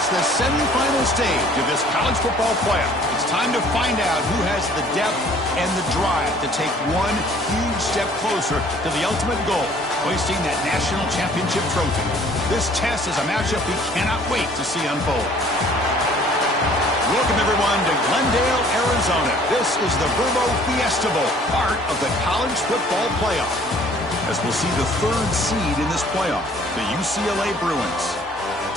reached the semifinal stage of this college football playoff. It's time to find out who has the depth and the drive to take one huge step closer to the ultimate goal, hoisting that national championship trophy. This test is a matchup we cannot wait to see unfold. Welcome, everyone, to Glendale, Arizona. This is the Verbo Fiesta Bowl, part of the college football playoff. As we'll see the third seed in this playoff, the UCLA Bruins,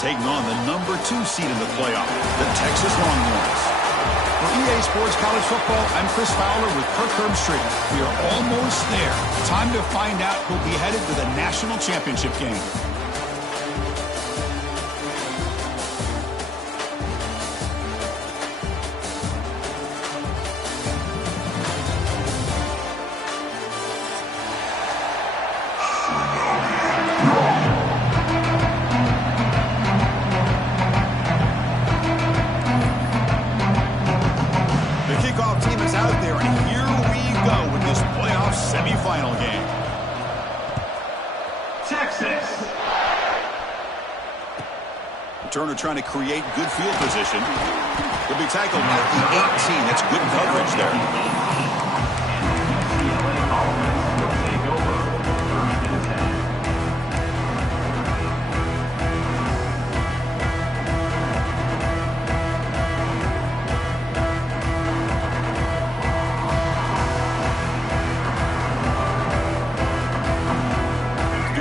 taking on the number 2 seed in the playoff, the Texas Longhorns. For EA Sports College Football, I'm Chris Fowler with Kirk Herbstreit. We are almost there. Time to find out who'll be headed to the national championship game. Semifinal game. Texas. Turner trying to create good field position. He'll be tackled at the 18. That's good coverage there.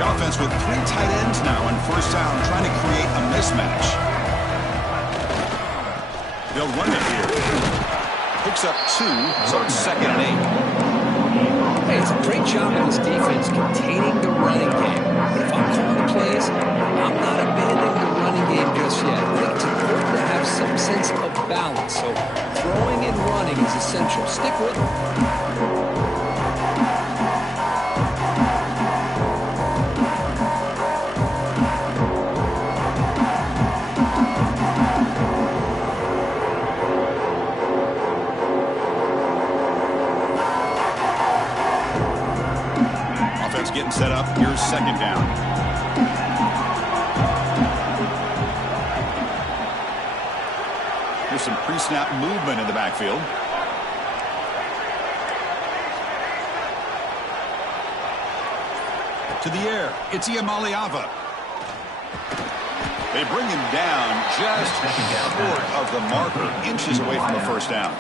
Offense with 3 tight ends now on first down, trying to create a mismatch. They'll run it here. Picks up 2, so it's 2nd and 8. Hey, it's a great job of this defense containing the running game. But if I'm calling the plays, I'm not abandoning the running game just yet. I think it's important to have some sense of balance. So throwing and running is essential. Stick with it. Getting set up. Here's 2nd down. Here's some pre-snap movement in the backfield. To the air. It's Iamaleava. They bring him down just short of the marker, inches away from the first down.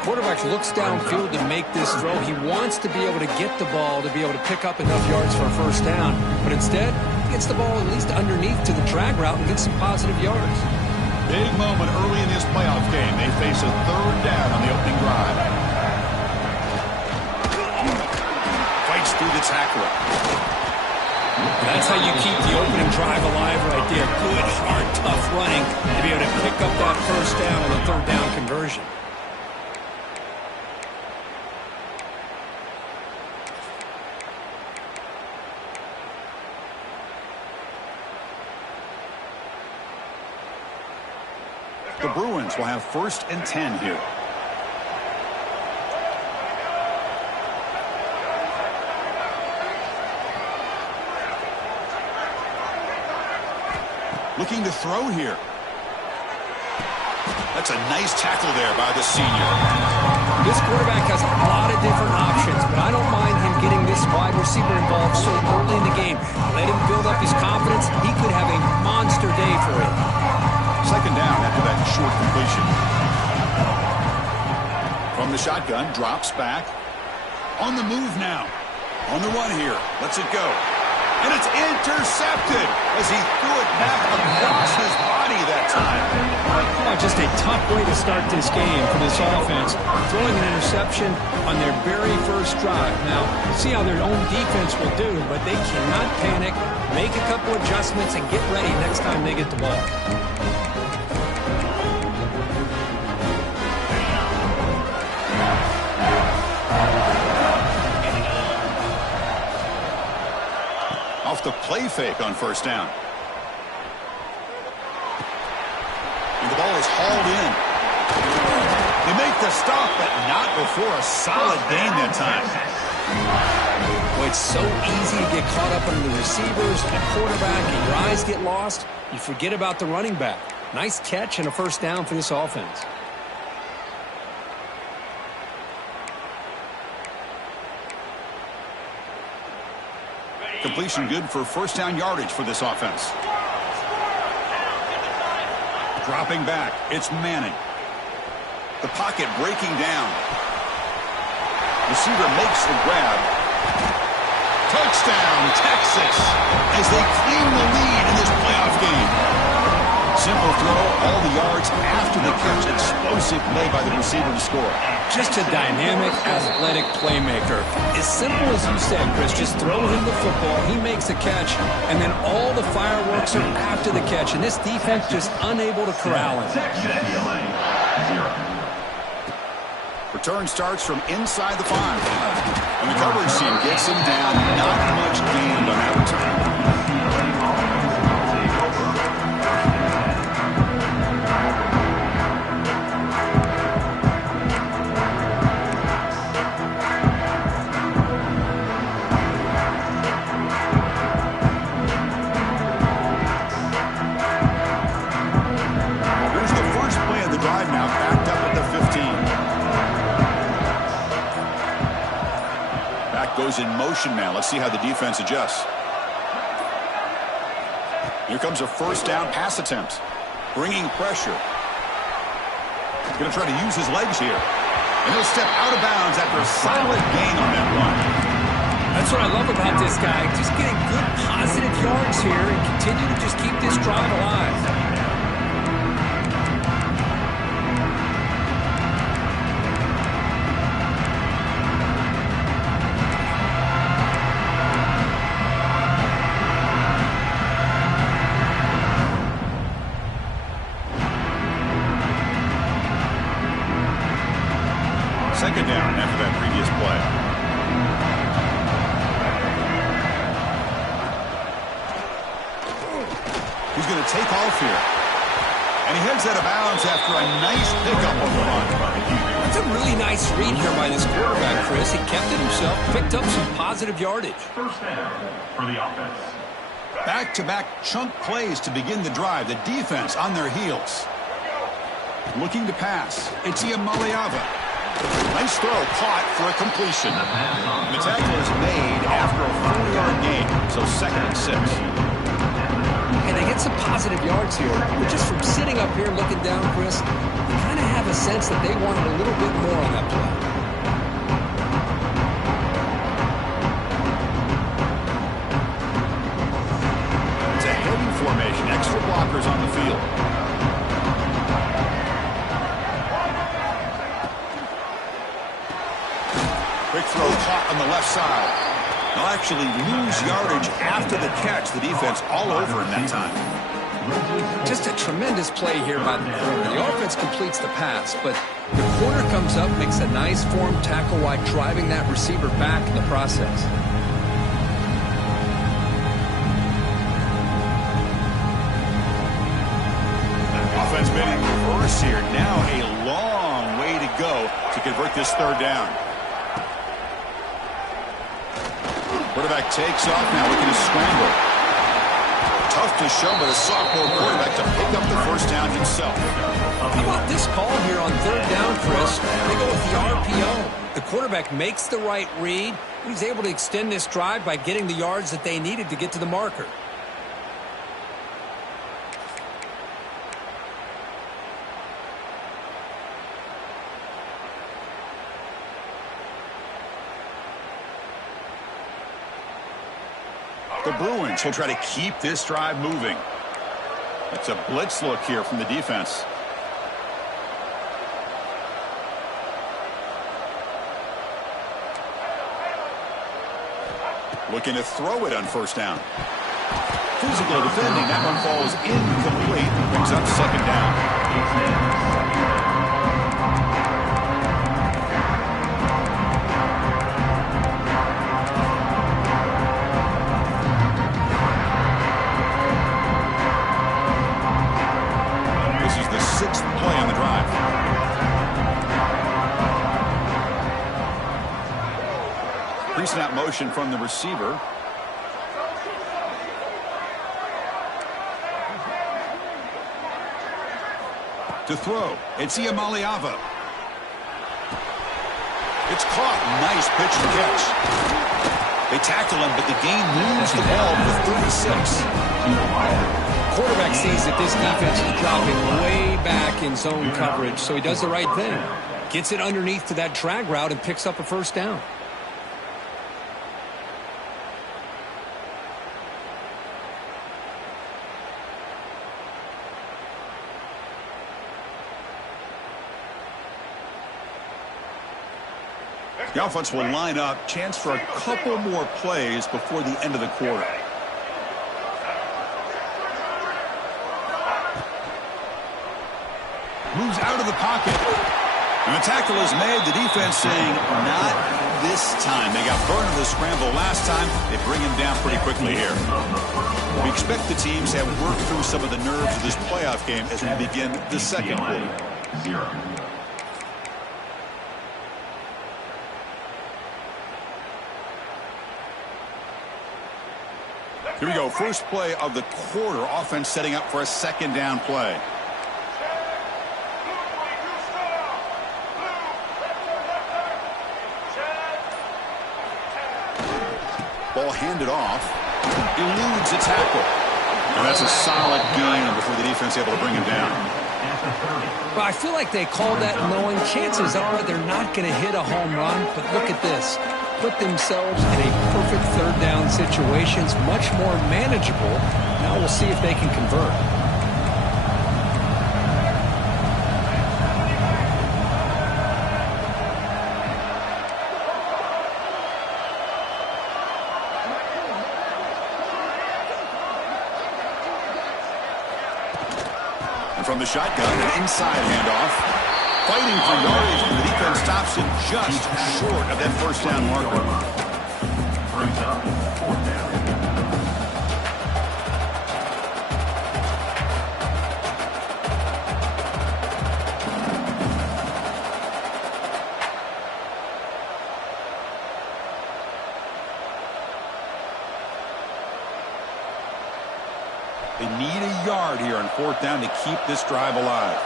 Quarterback looks downfield to make this throw. He wants to be able to get the ball to be able to pick up enough yards for a first down. But instead, he gets the ball at least underneath to the drag route and gets some positive yards. Big moment early in this playoff game. They face a 3rd down on the opening drive. Fights through the tackler. That's how you keep the opening drive alive right there. Good, hard, tough running to be able to pick up that first down on the 3rd down conversion. The Bruins will have 1st and 10 here. Looking to throw here. That's a nice tackle there by the senior. This quarterback has a lot of different options, but I don't mind him getting this wide receiver involved so early in the game. Let him build up his confidence. He could have a monster day for him. 2nd down after that short completion. From the shotgun, drops back. On the move now. On the run here. Lets it go. And it's intercepted as he threw it back across his body that time. Oh, just a tough way to start this game for this offense. Throwing an interception on their very first drive. Now, see how their own defense will do, but they cannot panic, make a couple adjustments, and get ready next time they get the ball. Off the play fake on first down. And the ball is hauled in. They make the stop, but not before a solid gain that time. Well, it's so easy to get caught up under the receivers and the quarterback, and your eyes get lost. You forget about the running back. Nice catch and a first down for this offense. Completion good for first down yardage for this offense. Dropping back, it's Manning. The pocket breaking down. Receiver makes the grab. Touchdown, Texas, as they claim the lead in this playoff game. Simple throw, all the yards after the catch. Explosive play by the receiver to score. Just a dynamic, athletic playmaker. As simple as you said, Chris, just throw him the football, he makes the catch, and then all the fireworks are after the catch, and this defense just unable to corral him. Return starts from inside the 5. And the coverage team gets him down. Not much gained on that return. Here's the first play of the drive now, backed up at the 15. Goes in motion now. Let's see how the defense adjusts. Here comes a first down pass attempt. Bringing pressure. Going to try to use his legs here. And he'll step out of bounds after a solid gain on that run. That's what I love about this guy. Just getting good positive yards here and continue to just keep this drive alive. Second down after that previous play. He's going to take off here. And he heads out of bounds after a nice pickup on the run. That's a really nice read here by this quarterback, Chris. He kept it himself, picked up some positive yardage. First down for the offense. Back-to-back chunk plays to begin the drive. The defense on their heels. Looking to pass. It's Iamaleava. Nice throw, caught for a completion. And the tackle is made after a 4-yard gain, so 2nd and 6. And they get some positive yards here. But just from sitting up here looking down, Chris, you kind of have a sense that they wanted a little bit more on that play. It's a heavy formation, extra blockers on the field. Quick throw caught on the left side. They'll actually lose yardage after the catch. The defense all over in that time. Just a tremendous play here by the corner. The offense completes the pass, but the corner comes up, makes a nice form tackle while driving that receiver back in the process. Offense been in reverse here. Now a long way to go to convert this third down. Quarterback takes off now, looking to scramble. Tough to show by the sophomore quarterback to pick up the first down himself. How about this call here on third down, Chris? They go with the RPO. The quarterback makes the right read. He's able to extend this drive by getting the yards that they needed to get to the marker. The Bruins will try to keep this drive moving. It's a blitz look here from the defense. Looking to throw it on first down. Physical defending. That one falls incomplete. Brings up second down. Sixth play on the drive. Increasing that motion from the receiver. To throw, it's Iamaleava. It's caught. Nice pitch and catch. They tackle him, but the game moves the ball to 36. Quarterback sees that this defense is dropping way back in zone coverage, so he does the right thing. Gets it underneath to that drag route and picks up a first down. The offense will line up. Chance for a couple more plays before the end of the quarter. Moves out of the pocket. And the tackle is made. The defense saying, not this time. They got burned in the scramble last time. They bring him down pretty quickly here. We expect the teams to have worked through some of the nerves of this playoff game as we begin the second quarter. 0. Here we go. First play of the quarter. Offense setting up for a second down play. Ball handed off. Eludes a tackle. And that's a solid gain before the defense able to bring him down. Well, I feel like they called that knowing chances are they're not going to hit a home run. But look at this. Put themselves in a perfect third down situation. It's much more manageable. Now we'll see if they can convert. And from the shotgun, an inside handoff. Fighting for yardage, and the defense stops it just short of that first down marker. Brings up 4th down. They need a yard here on 4th down to keep this drive alive.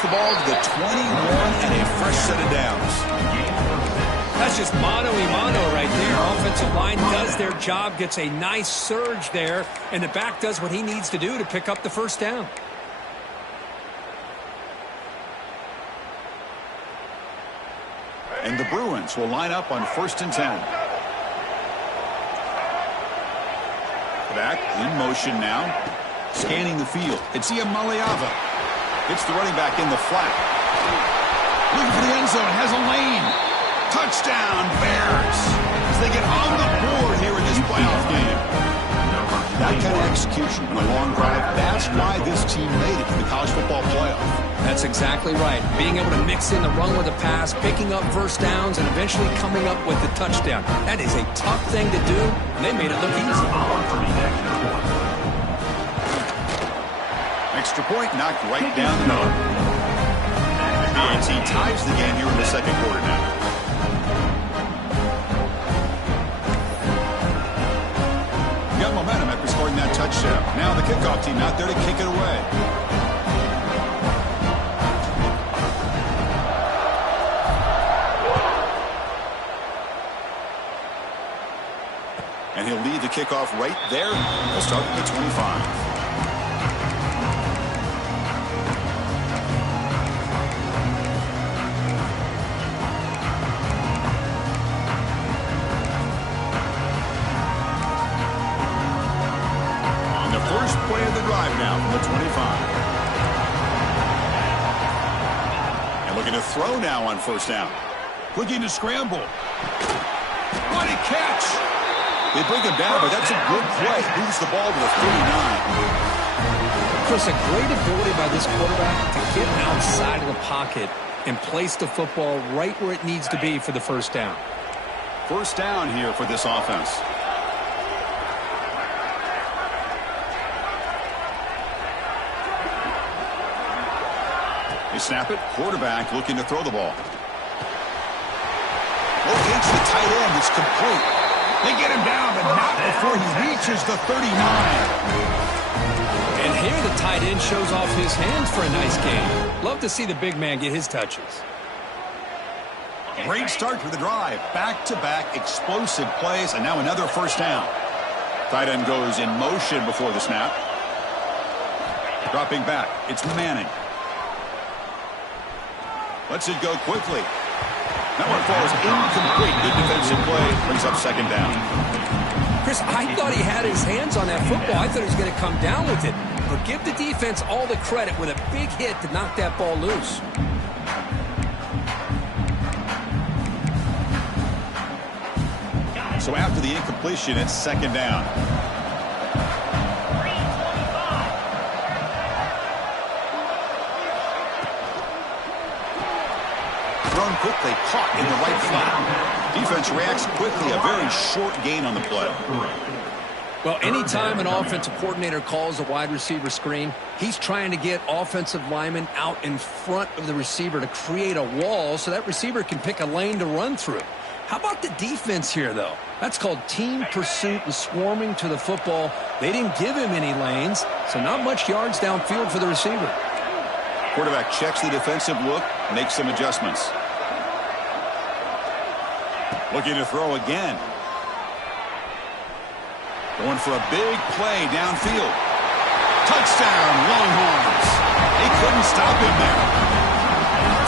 The ball to the 21 and a fresh set of downs. That's just mano-a-mano right there. Offensive line does their job, gets a nice surge there, and the back does what he needs to do to pick up the first down. And the Bruins will line up on 1st and 10. Back in motion now. Scanning the field. It's Iamaleava. It's the running back in the flat. Looking for the end zone. Has a lane. Touchdown, Bears. As they get on the board here in this playoff game. That kind of execution on a long drive, that's why this team made it to the college football playoff. That's exactly right. Being able to mix in the run with a pass, picking up first downs, and eventually coming up with the touchdown. That is a tough thing to do, and they made it look easy. Extra point knocked right down the middle. The BAT ties the game here in the second quarter now. Got momentum after scoring that touchdown. Now the kickoff team out there to kick it away. And he'll lead the kickoff right there. He'll start at the 25. Play of the drive now from the 25. And looking to throw now on 1st down. Looking to scramble. What a catch! They bring him down, but that's a good play. Moves the ball to the 39. Chris, a great ability by this quarterback to get outside of the pocket and place the football right where it needs to be for the first down. First down here for this offense. They snap it. Quarterback looking to throw the ball. Locates the tight end. It's complete. They get him down, but not before he reaches the 39. And here the tight end shows off his hands for a nice game. Love to see the big man get his touches. Great start to the drive. Back-to-back explosive plays, and now another first down. Tight end goes in motion before the snap. Dropping back. It's Manning. Lets it go quickly. That one falls incomplete. Good defensive play. Brings up second down. Chris, I thought he had his hands on that football. I thought he was going to come down with it. But give the defense all the credit with a big hit to knock that ball loose. So after the incompletion, it's second down. Thrown quickly, caught in the right flat. Defense reacts quickly. A very short gain on the play. Well, anytime an offensive coordinator calls a wide receiver screen, he's trying to get offensive linemen out in front of the receiver to create a wall so that receiver can pick a lane to run through. How about the defense here, though? That's called team pursuit and swarming to the football. They didn't give him any lanes, so not much yards downfield for the receiver. Quarterback checks the defensive look, makes some adjustments. Looking to throw again. Going for a big play downfield. Touchdown, Longhorns. They couldn't stop him there.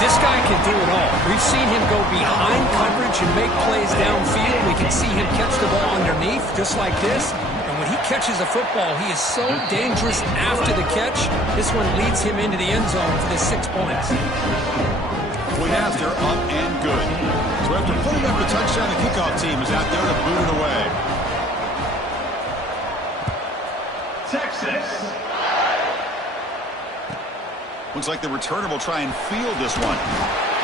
This guy can do it all. We've seen him go behind coverage and make plays downfield. We can see him catch the ball underneath, just like this. And when he catches a football, he is so dangerous after the catch. This one leads him into the end zone for the 6 points. Point after, up and good. So after putting up a touchdown, the kickoff team is out there to boot it away. Texas. Looks like the returner will try and field this one.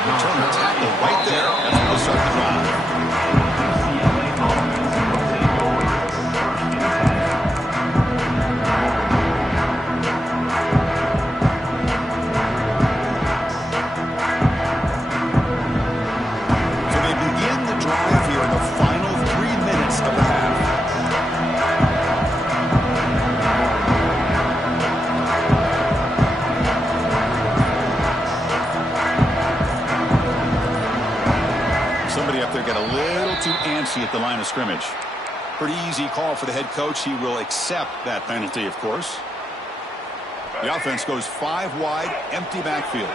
Returner tackle right there. That's where they'll start the drive. So they begin the drive here in the final 3 minutes of the half. Somebody up there got a little too antsy at the line of scrimmage. Pretty easy call for the head coach. He will accept that penalty, of course. The offense goes 5 wide, empty backfield.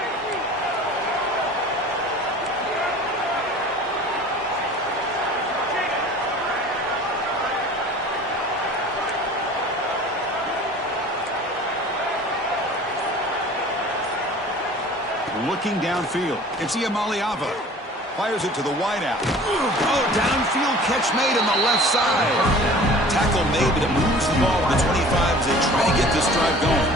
Looking downfield. It's Iamaleava. Fires it to the wideout. Oh, downfield catch made on the left side. Tackle made, but it moves the ball to the 25 as they try to get this drive going.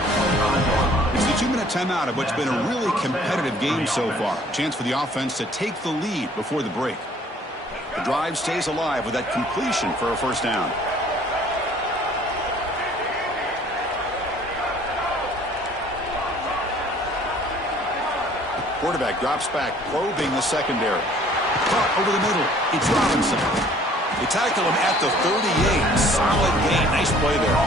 It's the 2-minute timeout of what's been a really competitive game so far. Chance for the offense to take the lead before the break. The drive stays alive with that completion for a first down. Quarterback drops back, probing the secondary. Caught over the middle. It's Robinson. They tackle him at the 38. Solid gain. Nice play there.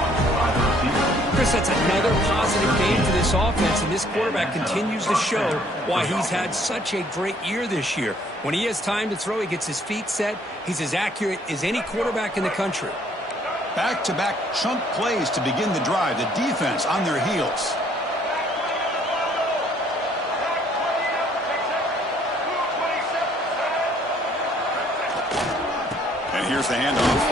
Chris, that's another positive game for this offense, and this quarterback continues to show why he's had such a great year this year. When he has time to throw, he gets his feet set. He's as accurate as any quarterback in the country. Back-to-back chunk plays to begin the drive. The defense on their heels. Here's the handoff.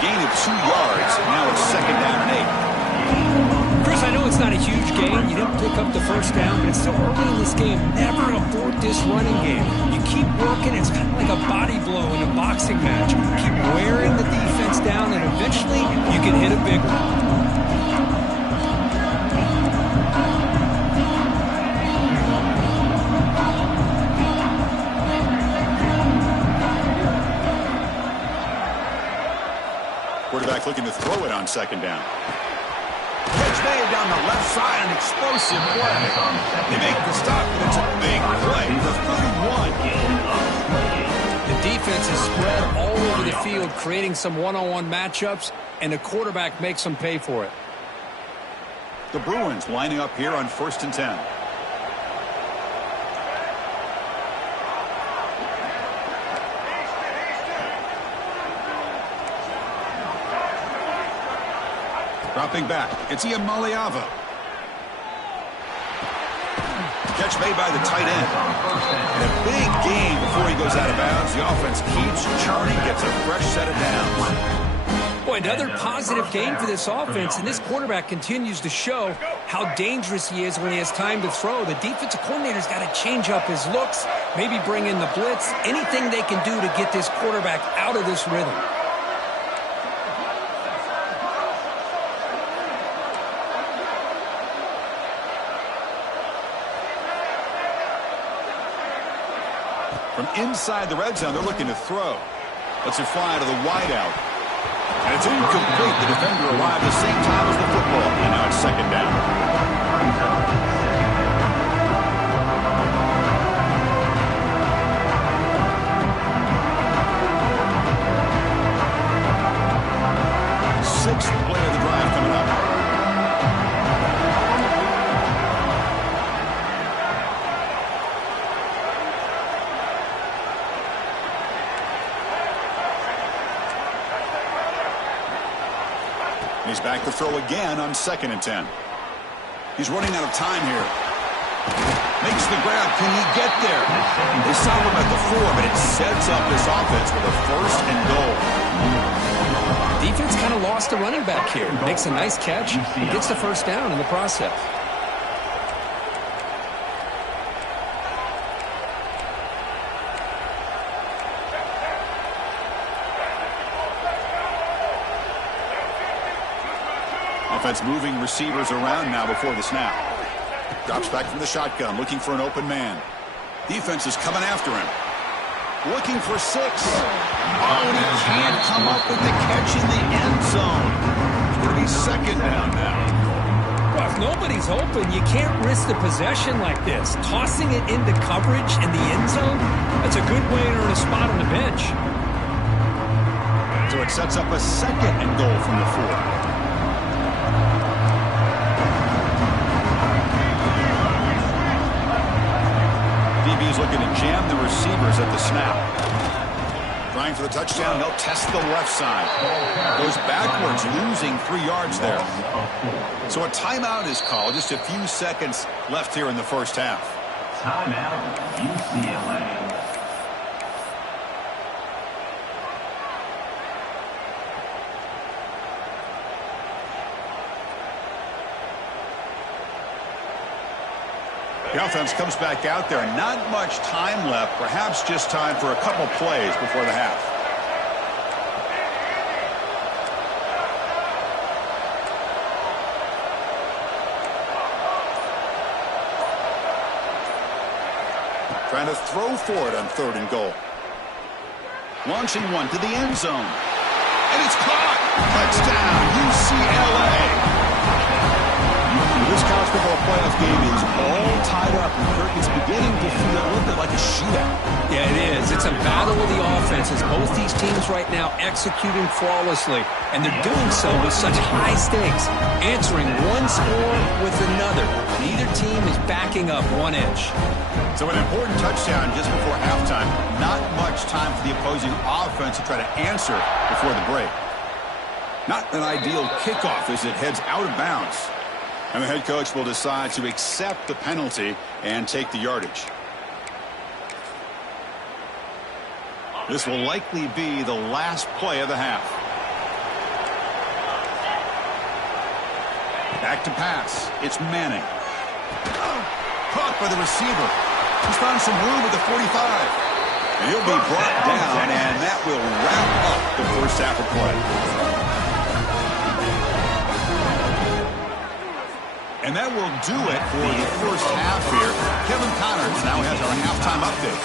Gain of 2 yards. Now it's second down and 8. Chris, I know it's not a huge gain. You didn't pick up the first down, but it's still early in this game. Never abort this running game. You keep working. It's kind of like a body blow in a boxing match. Keep wearing the defense down, and eventually you can hit a big one. Quarterback looking to throw it on second down. Catch made down the left side, an explosive play. They make the stop, but it's a big play for 31. The defense is spread all over the field, creating some one-on-one matchups, and the quarterback makes them pay for it. The Bruins lining up here on 1st and 10. Dropping back, it's Iamaleava. Catch made by the tight end. And a big gain before he goes out of bounds. The offense keeps churning, gets a fresh set of downs. Boy, another positive game for this offense, and this quarterback continues to show how dangerous he is when he has time to throw. The defensive coordinator's got to change up his looks, maybe bring in the blitz, anything they can do to get this quarterback out of this rhythm. From inside the red zone, they're looking to throw. Lets it fly to the wideout. And it's incomplete. The defender arrived at the same time as the football. And now it's 2nd down. Sixth play of the drive coming up. He's back to throw again on 2nd and 10. He's running out of time here. Makes the grab. Can he get there? They stop him at the 4, but it sets up this offense with a 1st and goal. Defense kind of lost the running back here. Makes a nice catch. Gets the 1st down in the process. Offense moving receivers around now before the snap. Drops back from the shotgun, looking for an open man. Defense is coming after him. Looking for 6. Oh, and he can't come up with the catch in the end zone. It's going to be 2nd down now. Well, if nobody's open, you can't risk the possession like this. Tossing it into coverage in the end zone, that's a good way to earn a spot on the bench. So it sets up a 2nd and goal from the 4. DB's looking to jam the receivers at the snap. Trying for the touchdown, they'll test the left side. Goes backwards, losing 3 yards there. So a timeout is called. Just a few seconds left here in the 1st half. Timeout, UCLA. The offense comes back out there. Not much time left. Perhaps just time for a couple plays before the half. Trying to throw for it on 3rd and goal. Launching one to the end zone. And it's caught. Touchdown, UCLA. This college football playoff game is all tied up, and Kirk, it's beginning to feel a little bit like a shootout. Yeah, it is. It's a battle of the offenses. Both these teams right now executing flawlessly, and they're doing so with such high stakes, answering one score with another. Neither team is backing up 1 inch. So an important touchdown just before halftime. Not much time for the opposing offense to try to answer before the break. Not an ideal kickoff as it heads out of bounds. And the head coach will decide to accept the penalty and take the yardage. This will likely be the last play of the half. Back to pass. It's Manning. Caught by the receiver. He's found some room at the 45. And he'll be brought down, and that will wrap up the 1st half of play. And that will do it for the 1st half here. Kevin Connors now has our halftime update.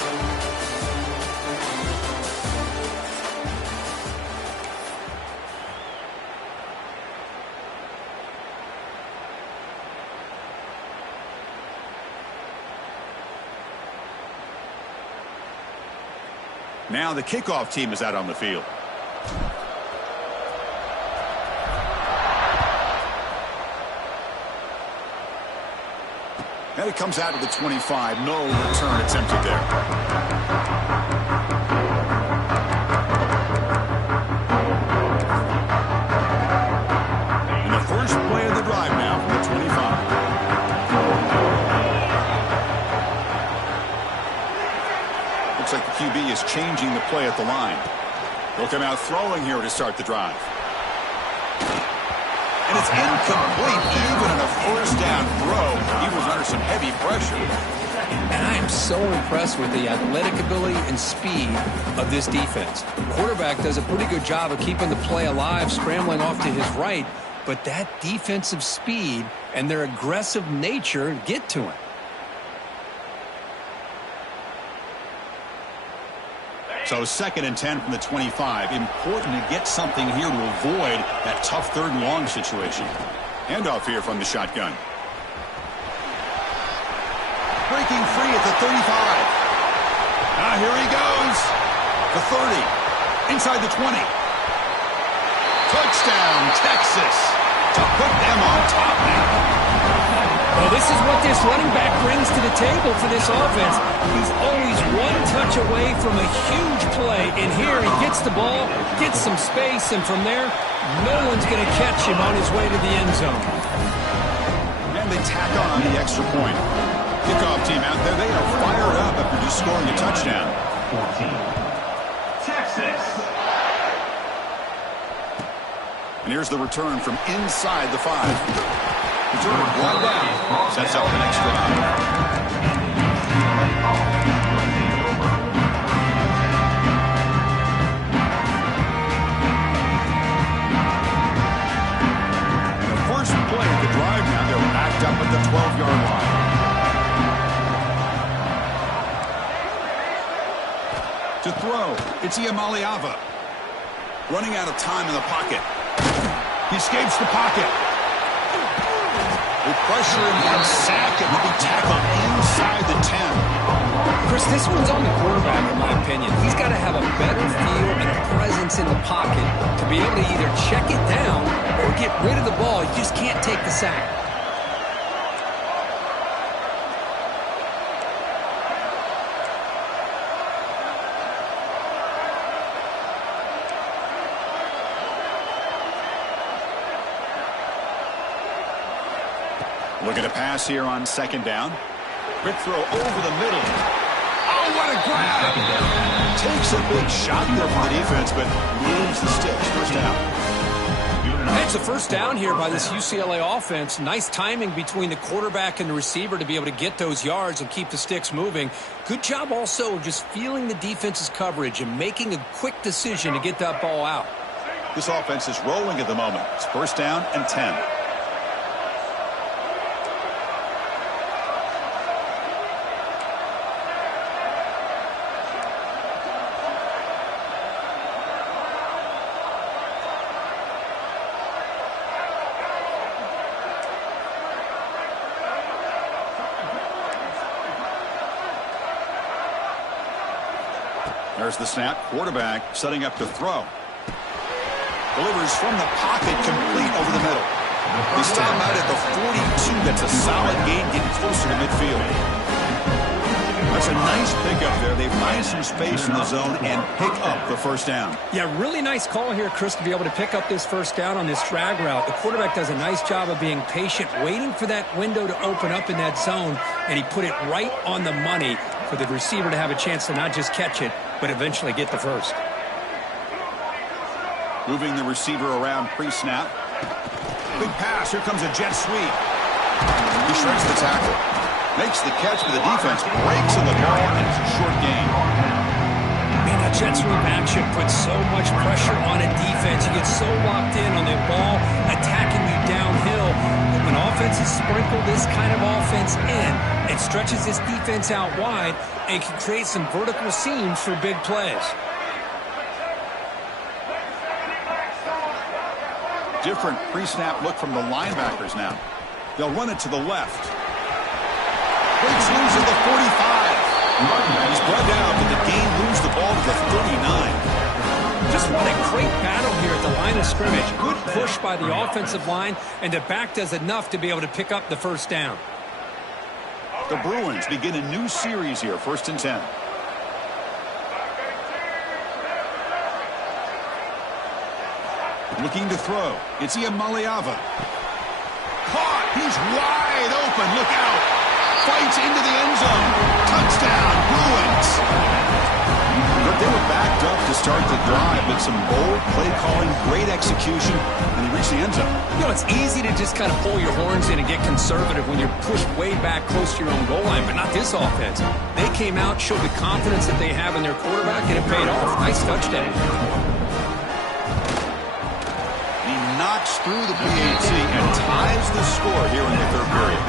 Now the kickoff team is out on the field. And it comes out to the 25. No return attempted there. And the first play of the drive now from the 25. Looks like the QB is changing the play at the line. He'll come out throwing here to start the drive. And it's incomplete, even in a first down throw. He was under some heavy pressure. And I am so impressed with the athletic ability and speed of this defense. The quarterback does a pretty good job of keeping the play alive, scrambling off to his right, but that defensive speed and their aggressive nature get to him. So 2nd and 10 from the 25. Important to get something here to avoid that tough 3rd and long situation. Handoff here from the shotgun. Breaking free at the 35. Now here he goes. The 30. Inside the 20. Touchdown, Texas. To put them on top now. Well, this is what this running back brings to the table for this offense. He's always one touch away from a huge play. And here he gets the ball, gets some space, and from there, no one's going to catch him on his way to the end zone. And they tack on the extra point. Kickoff team out there, they are fired up after just scoring a touchdown. 14. Texas. And here's the return from inside the 5. Return one down. Sets up the next drive. And the first play of the drive now, they're backed up at the 12-yard line. To throw, it's Iamaleava. Running out of time in the pocket. He escapes the pocket. They pressure him and sack him. He'll be tackled inside the 10. Chris, this one's on the quarterback, in my opinion. He's got to have a better feel and a presence in the pocket to be able to either check it down or get rid of the ball. You just can't take the sack. Looking to pass here on 2nd down. Quick throw over the middle. Oh, what a grab! Takes a big shot there from the defense, but moves the sticks. First down. It's a first down here by this UCLA offense. Nice timing between the quarterback and the receiver to be able to get those yards and keep the sticks moving. Good job also of just feeling the defense's coverage and making a quick decision to get that ball out. This offense is rolling at the moment. It's first down and 10. There's the snap. Quarterback setting up to throw. Delivers from the pocket, complete over the middle. They stop out at the 42. That's a solid gain, getting closer to midfield. That's a nice pickup there. They find some space in the zone and pick up the first down. Yeah, really nice call here, Chris, to be able to pick up this first down on this drag route. The quarterback does a nice job of being patient, waiting for that window to open up in that zone, and he put it right on the money for the receiver to have a chance to not just catch it, but eventually get the first. Moving the receiver around pre-snap. Big pass. Here comes a jet sweep. He shreds the tackle. Makes the catch, but the defense breaks in the ball, and it's a short gain. Man, that jet sweep action puts so much pressure on a defense. You get so locked in on the ball attacking you downhill. But when offenses sprinkle this kind of offense in, it stretches this defense out wide and can create some vertical seams for big plays. Different pre-snap look from the linebackers now. They'll run it to the left. Breaks loose at the 45. He's brought down, but the game moves the ball to the 39. Just what a great battle here at the line of scrimmage. Good push by the offensive line, and the back does enough to be able to pick up the first down. The Bruins begin a new series here, 1st and 10. Looking to throw. It's Iamaleava. Caught. He's wide open. Look out. Fights into the end zone. Touchdown, Bruins. But they were backed up to start the drive, but some bold play calling, great execution, and they reached the end zone. You know, it's easy to just kind of pull your horns in and get conservative when you're pushed way back close to your own goal line, but not this offense. They came out, showed the confidence that they have in their quarterback, and it paid off. Nice touchdown. He knocks through the PAT and ties the score here in the 3rd period.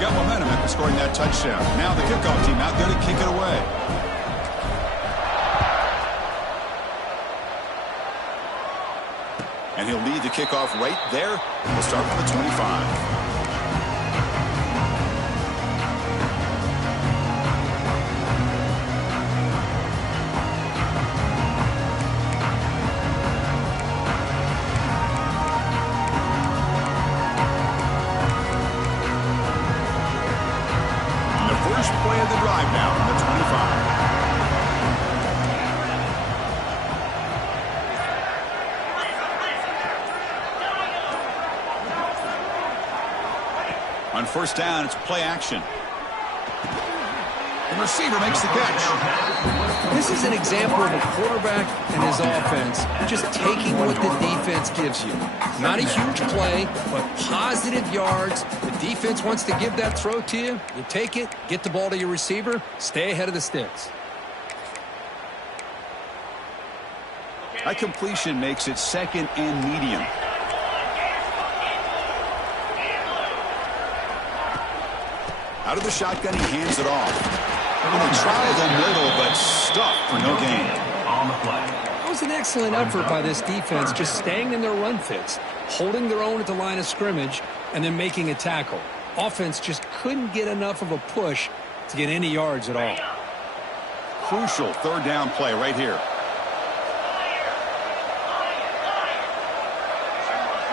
Got momentum after scoring that touchdown. Now the kickoff team out there to kick it away. And he'll lead the kickoff right there. We'll start from the 25. Play of the drive now on the 25. On 1st down, it's play action. The receiver makes the catch. This is an example of a quarterback and his offense just taking what the defense gives you. Not a huge play, but positive yards. The defense wants to give that throw to you. You take it, get the ball to your receiver, stay ahead of the sticks. That completion makes it 2nd and medium. Out of the shotgun, he hands it off. Going to try the middle, but stuffed for no gain. On the play. That was an excellent effort by this defense, just staying in their run fits, holding their own at the line of scrimmage, and then making a tackle. Offense just couldn't get enough of a push to get any yards at all. Crucial 3rd down play right here.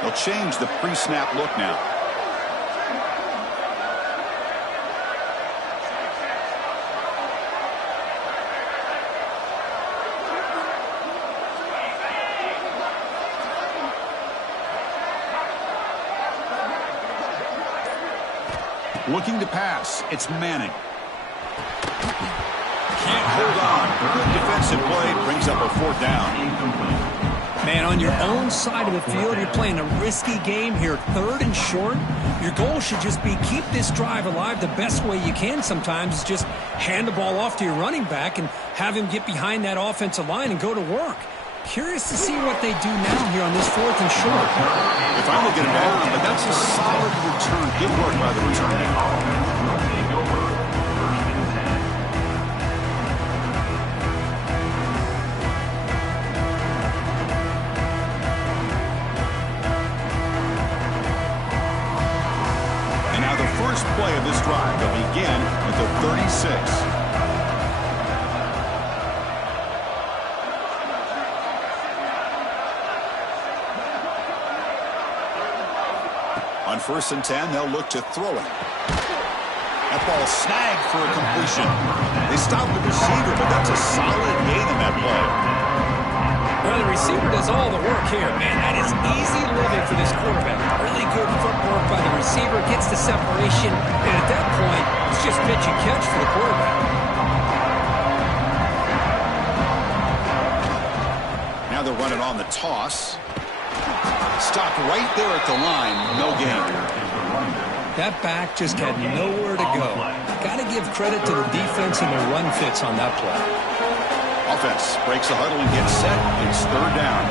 They'll change the pre-snap look now. Looking to pass. It's Manning. Can't hold on. Good defensive play. Brings up a 4th down. Man, on your own side of the field, you're playing a risky game here. 3rd and short. Your goal should just be keep this drive alive the best way you can sometimes is just hand the ball off to your running back and have him get behind that offensive line and go to work. Curious to see what they do now here on this 4th and short. They finally get him down, but that's a solid return. Good work by the return. And now the first play of this drive will begin at the 36. On 1st and 10, they'll look to throw it. That ball snagged for a completion. They stopped the receiver, but that's a solid gain in that play. Well, the receiver does all the work here. Man, that is easy living for this quarterback. Really good footwork by the receiver, gets the separation, and at that point, it's just pitch and catch for the quarterback. Now they'll run it on the toss. Stopped right there at the line. No gain. That back just had nowhere to go. Got to give credit to the defense and their run fits on that play. Offense breaks the huddle and gets set. It's 3rd down.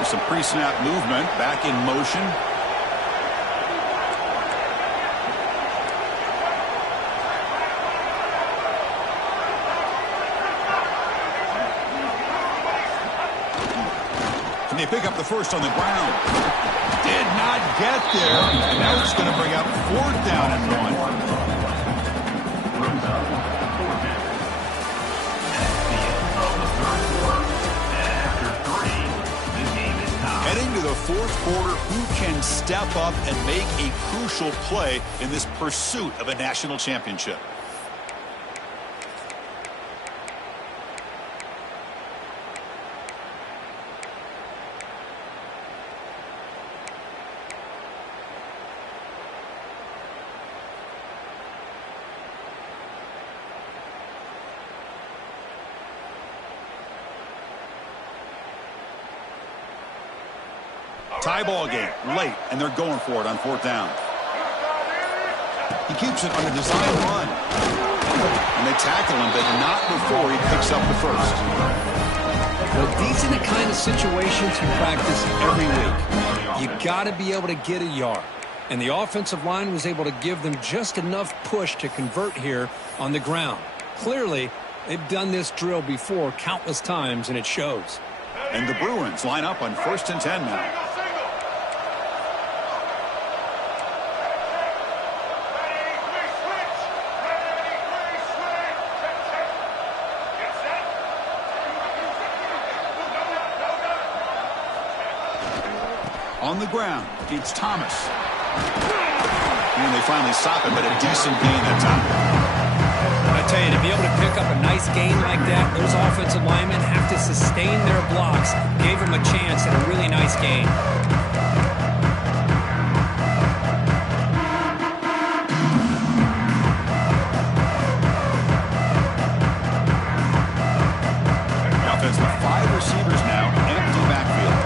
There's some pre-snap movement. Back in motion. they pick up the first on the ground. Did not get there. And now it's going to bring up 4th down and 1. Heading to the 4th quarter, who can step up and make a crucial play in this pursuit of a national championship? Tie ball game, late, and they're going for it on 4th down. He keeps it on a design run. And they tackle him, but not before he picks up the first. Well, these are the kind of situations you practice every week. You got to be able to get a yard. And the offensive line was able to give them just enough push to convert here on the ground. Clearly, they've done this drill before countless times, and it shows. And the Bruins line up on 1st and 10 now. On the ground, it's Thomas. And they finally stop it, but a decent gain that time. I tell you, to be able to pick up a nice gain like that, those offensive linemen have to sustain their blocks. Gave them a chance at a really nice gain. The offense with 5 receivers now, empty backfield.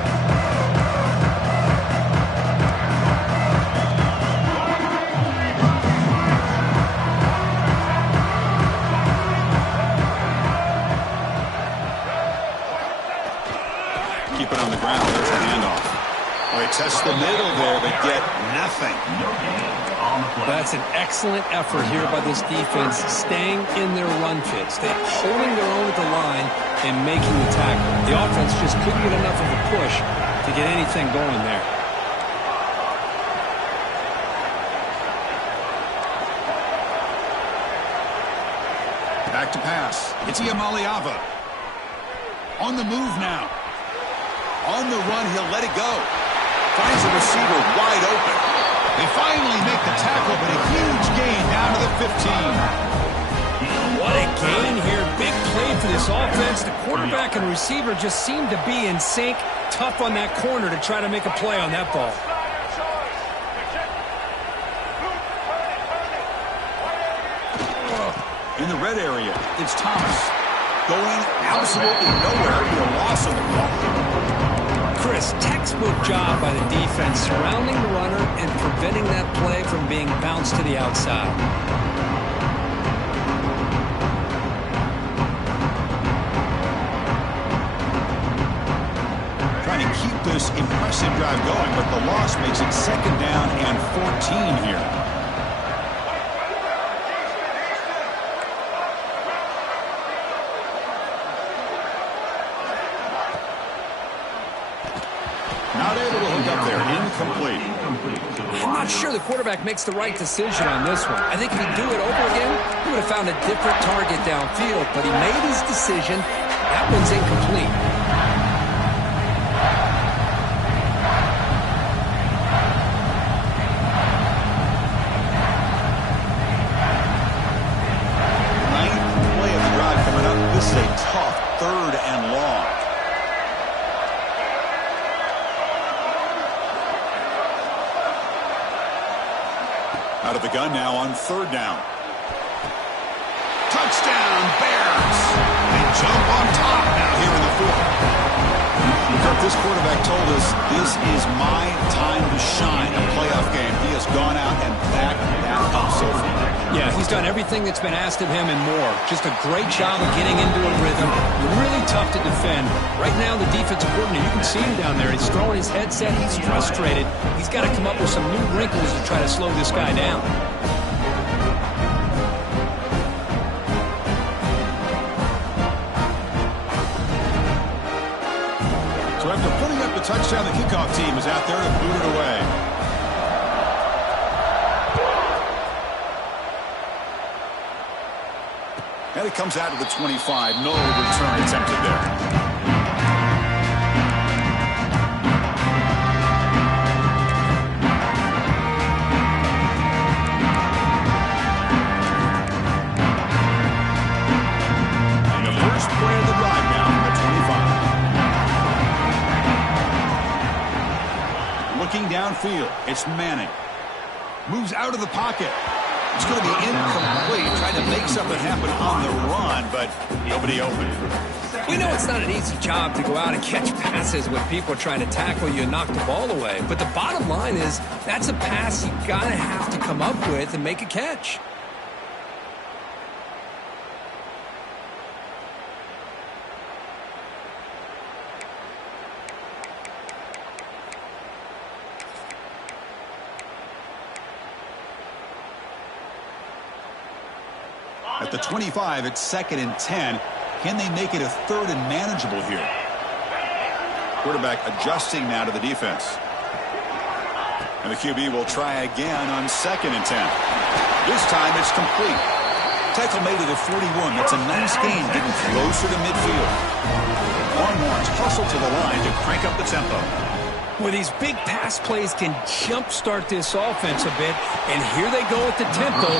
Keep it on the ground. There's the handoff. Well, they test the middle there, but get nothing. That's an excellent effort here by this defense, staying in their run fits. They're holding their own at the line and making the tackle. The offense just couldn't get enough of a push to get anything going there. Back to pass. It's Iamaliava. On the move now. On the run, he'll let it go. Finds a receiver wide open. They finally make the tackle, but a huge gain down to the 15. What a gain here. Big play for this offense. The quarterback and receiver just seem to be in sync. Tough on that corner to try to make a play on that ball. In the red area, it's Thomas. Going absolutely nowhere. Be a loss of the ball. Chris, textbook job by the defense surrounding the runner and preventing that play from being bounced to the outside. Trying to keep this impressive drive going, but the loss makes it 2nd down and 14 here. Not able to hook up there. Incomplete. I'm not sure the quarterback makes the right decision on this one. I think if he'd do it over again, he would have found a different target downfield, but he made his decision. That one's incomplete. Ninth play of the drive coming up. This is a tough 3rd and long. Out of the gun now on 3rd down. Touchdown, Bears. They jump on top now here in the 4th. This quarterback told us this is my time to shine in a playoff game. He has gone out and backed that up so far. Yeah, he's done everything that's been asked of him and more. Just a great job of getting into a rhythm. Really tough to defend. Right now, the defensive coordinator, you can see him down there. He's throwing his headset. He's frustrated. He's got to come up with some new wrinkles to try to slow this guy down. So after putting up the touchdown. The kickoff team is out there to boot it away. And it comes out to the 25. No return attempted there. Downfield, it's Manning. Moves out of the pocket. It's going to be incomplete. Trying to make something happen on the run, but nobody open. We know it's not an easy job to go out and catch passes when people are trying to tackle you and knock the ball away. But the bottom line is that's a pass you got to have to come up with and make a catch. At the 25, it's 2nd and 10. Can they make it a 3rd and manageable here? Quarterback adjusting now to the defense. And the QB will try again on 2nd and 10. This time it's complete. Tackle made at the 41. That's a nice gain, getting closer to midfield. Longhorns hustle to the line to crank up the tempo. Well, these big pass plays can jumpstart this offense a bit, and here they go at the tempo,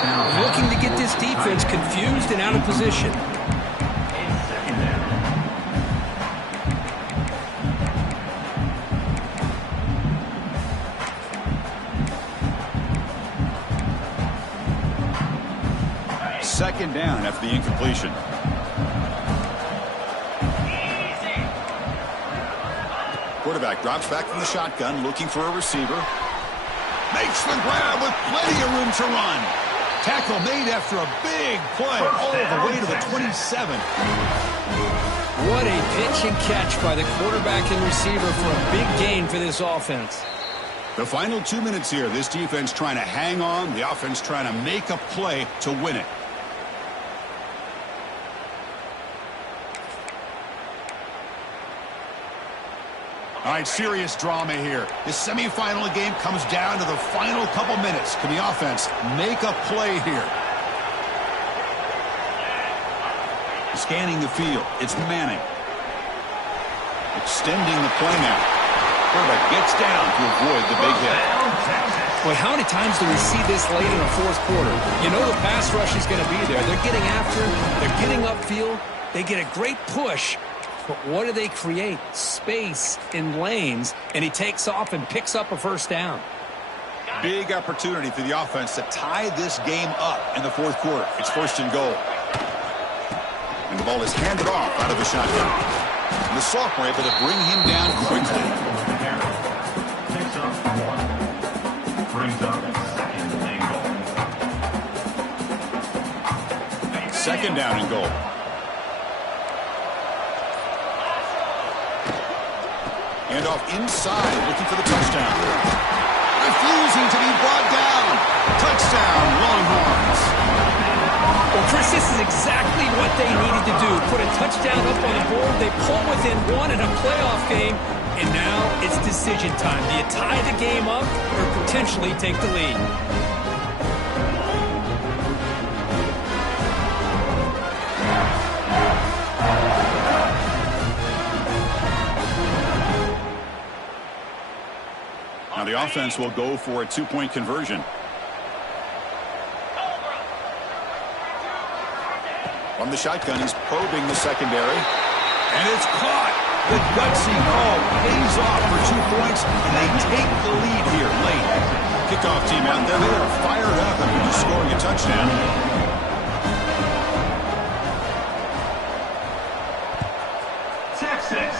looking to get this defense confused and out of position. Second down after the incompletion. Quarterback drops back from the shotgun, looking for a receiver. Makes the grab with plenty of room to run. Tackle made after a big play all the way to the 27. What a pitch and catch by the quarterback and receiver for a big gain for this offense. The final 2 minutes here. This defense trying to hang on. The offense trying to make a play to win it. All right, serious drama here. The semifinal game comes down to the final couple minutes. Can the offense make a play here? Scanning the field, it's Manning. Extending the play now. Quarterback gets down to avoid the big hit. Boy, how many times do we see this late in the fourth quarter? You know the pass rush is going to be there. They're getting after, they're getting upfield, they get a great push. But what do they create? Space in lanes, and he takes off and picks up a first down. Big opportunity for the offense to tie this game up in the fourth quarter. It's 1st and goal. And the ball is handed off out of the shotgun. And the sophomore able to bring him down quickly. Picks up 1. Brings up 2nd and goal. 2nd down and goal. Hand off inside, looking for the touchdown. Refusing to be brought down. Touchdown, Longhorns. Well, Chris, this is exactly what they needed to do. Put a touchdown up on the board. They pull within 1 in a playoff game, and now it's decision time. Do you tie the game up or potentially take the lead? The offense will go for a 2-point conversion. From the shotgun, he's probing the secondary. And it's caught. The gutsy call pays off for 2 points, and they take the lead here late. Kickoff team out there, they are fired up after just scoring a touchdown. Texas.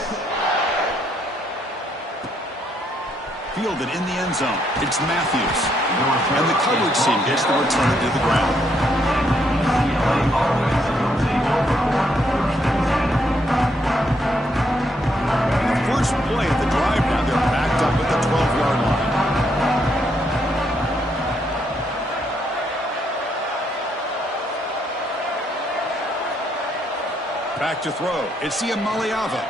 Fielded in the end zone. It's Matthews. And the coverage team gets the return to the ground. The first play of the drive now, they're backed up at the 12-yard line. Back to throw. It's Maliava.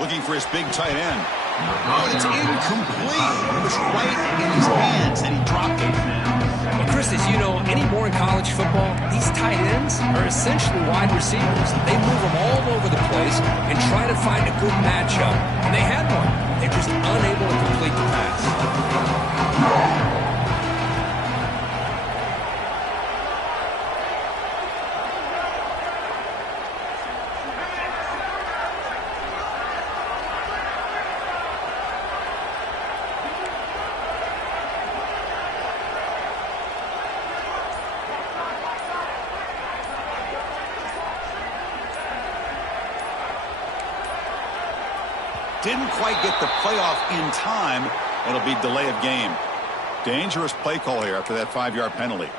Looking for his big tight end. Oh, and it's incomplete. It was right in his hands, and he dropped it. Well, Chris, as you know, anymore in college football, these tight ends are essentially wide receivers. They move them all over the place and try to find a good matchup. And they had one. They're just unable to complete the pass. Didn't quite get the playoff in time. It'll be delay of game. Dangerous play call here after that 5-yard penalty.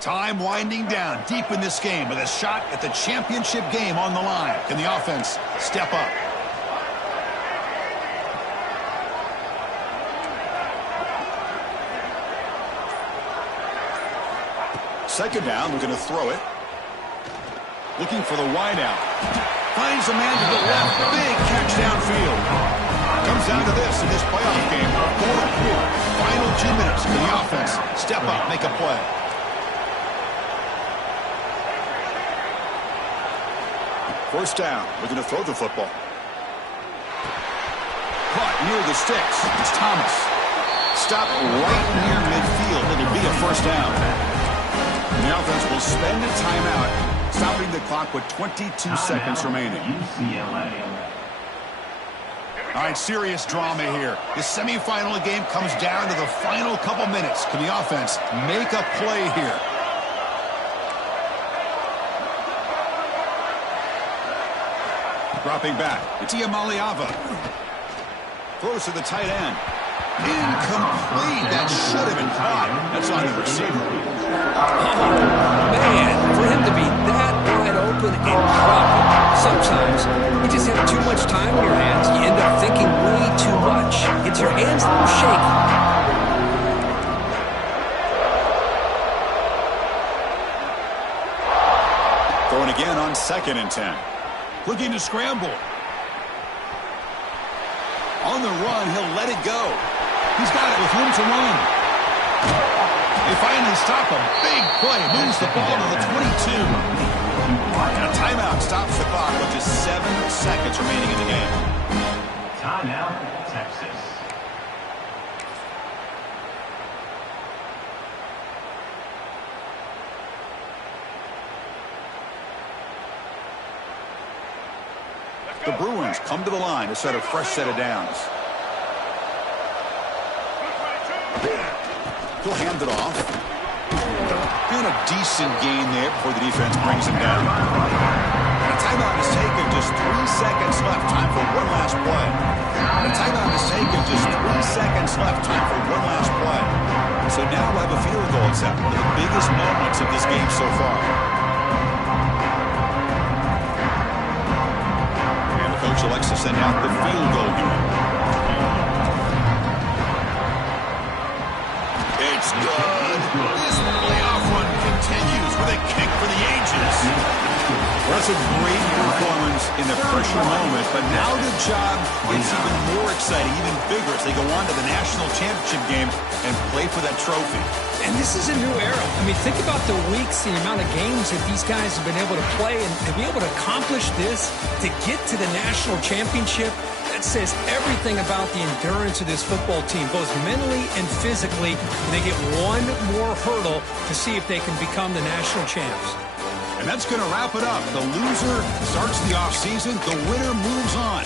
Time winding down deep in this game with a shot at the championship game on the line. Can the offense step up? Second down, we're going to throw it. Looking for the wideout. Finds a man to the left. Big catch downfield. Comes down to this in this playoff game. Fourth quarter. Final 2 minutes. Can the offense step up, make a play? First down. We're going to throw the football. Caught near the sticks. It's Thomas. Stopped right near midfield. It'll be a first down. And the offense will spend a timeout, stopping the clock with 22 seconds remaining. All right, serious drama here. The semifinal game comes down to the final couple minutes. Can the offense make a play here? Dropping back. It's Iamaliava. Throws to the tight end. Incomplete. That should have been caught. That's on the receiver. Oh, man, for him to be that wide open and drop it. Sometimes you just have too much time in your hands. You end up thinking way too much. Gets your hands a little shaky. Throwing again on 2nd and 10. Looking to scramble. On the run, he'll let it go. He's got it with room to run. They finally stop him. Big play. Moves the ball to the 22. And a timeout stops the clock with just 7 seconds remaining in the game. Timeout, Texas. The Bruins come to the line to set a fresh set of downs. He'll hand it off. And a decent gain there before the defense brings him down. And a timeout is taken. Just 3 seconds left. Time for one last play. And a timeout is taken. Just 3 seconds left. Time for one last play. So now we'll have a field goal attempt. One of the biggest moments of this game so far. Coach elects to send out the field goal unit. It's good. This playoff run continues with a kick for the ages. Well, that's a great performance in the pressure moment, but now the job gets even more exciting, even bigger as they go on to the national championship game and play for that trophy. And this is a new era. I mean, think about the weeks, the amount of games that these guys have been able to play, and to be able to accomplish this, to get to the national championship, that says everything about the endurance of this football team, both mentally and physically. They get one more hurdle to see if they can become the national champs. And that's going to wrap it up. The loser starts the offseason. The winner moves on.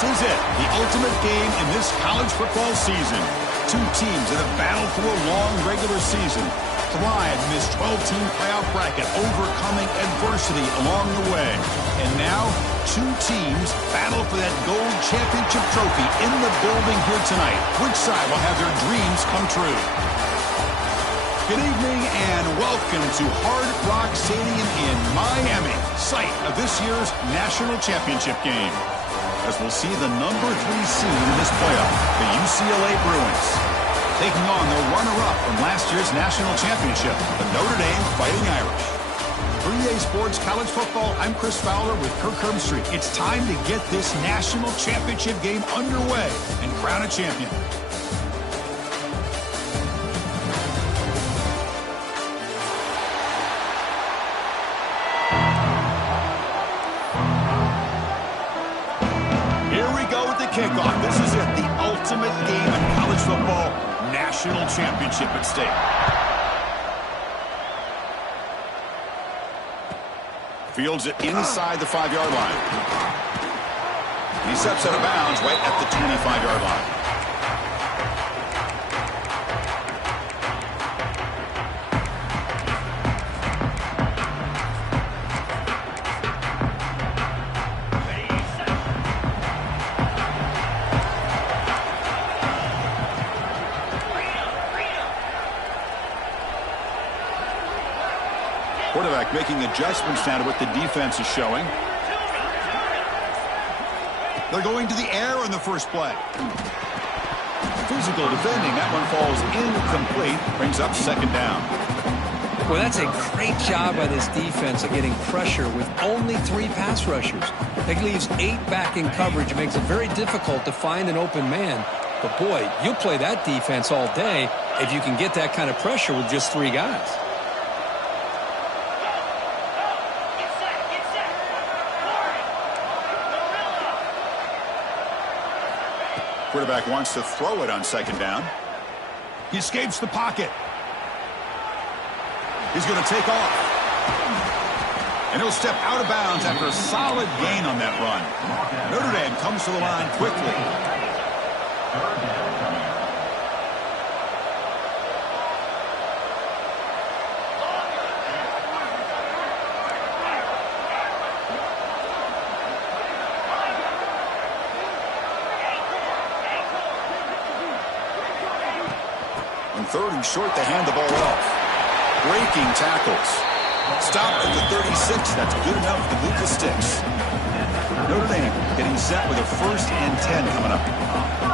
This is it, the ultimate game in this college football season. Two teams that have battled through a long regular season. thrive in this 12-team playoff bracket, overcoming adversity along the way. And now, two teams battle for that gold championship trophy in the building here tonight. Which side will have their dreams come true? Good evening and welcome to Hard Rock Stadium in Miami, site of this year's national championship game. As we'll see the number 3 seed in this playoff, the UCLA Bruins, taking on the runner-up from last year's national championship, the Notre Dame Fighting Irish. For EA Sports College Football, I'm Chris Fowler with Kirk Herbstreit. It's time to get this national championship game underway and crown a champion. Kickoff. This is it, the ultimate game in college football, national championship at stake. Fields it inside the 5-yard line. He steps out of bounds right at the 25-yard line. Quarterback making adjustments now to what the defense is showing. They're going to the air on the first play. Physical defending. That one falls incomplete. Brings up second down. Well, that's a great job by this defense of getting pressure with only 3 pass rushers. It leaves 8 back in coverage. It makes it very difficult to find an open man. But, boy, you'll play that defense all day if you can get that kind of pressure with just 3 guys. Quarterback wants to throw it on second down. He escapes the pocket. He's going to take off. And he'll step out of bounds after a solid gain on that run. Notre Dame comes to the line quickly. Third and short, they hand the ball off. Breaking tackles. Stopped at the 36. That's good enough to move the sticks. Notre Dame getting set with a 1st and 10 coming up.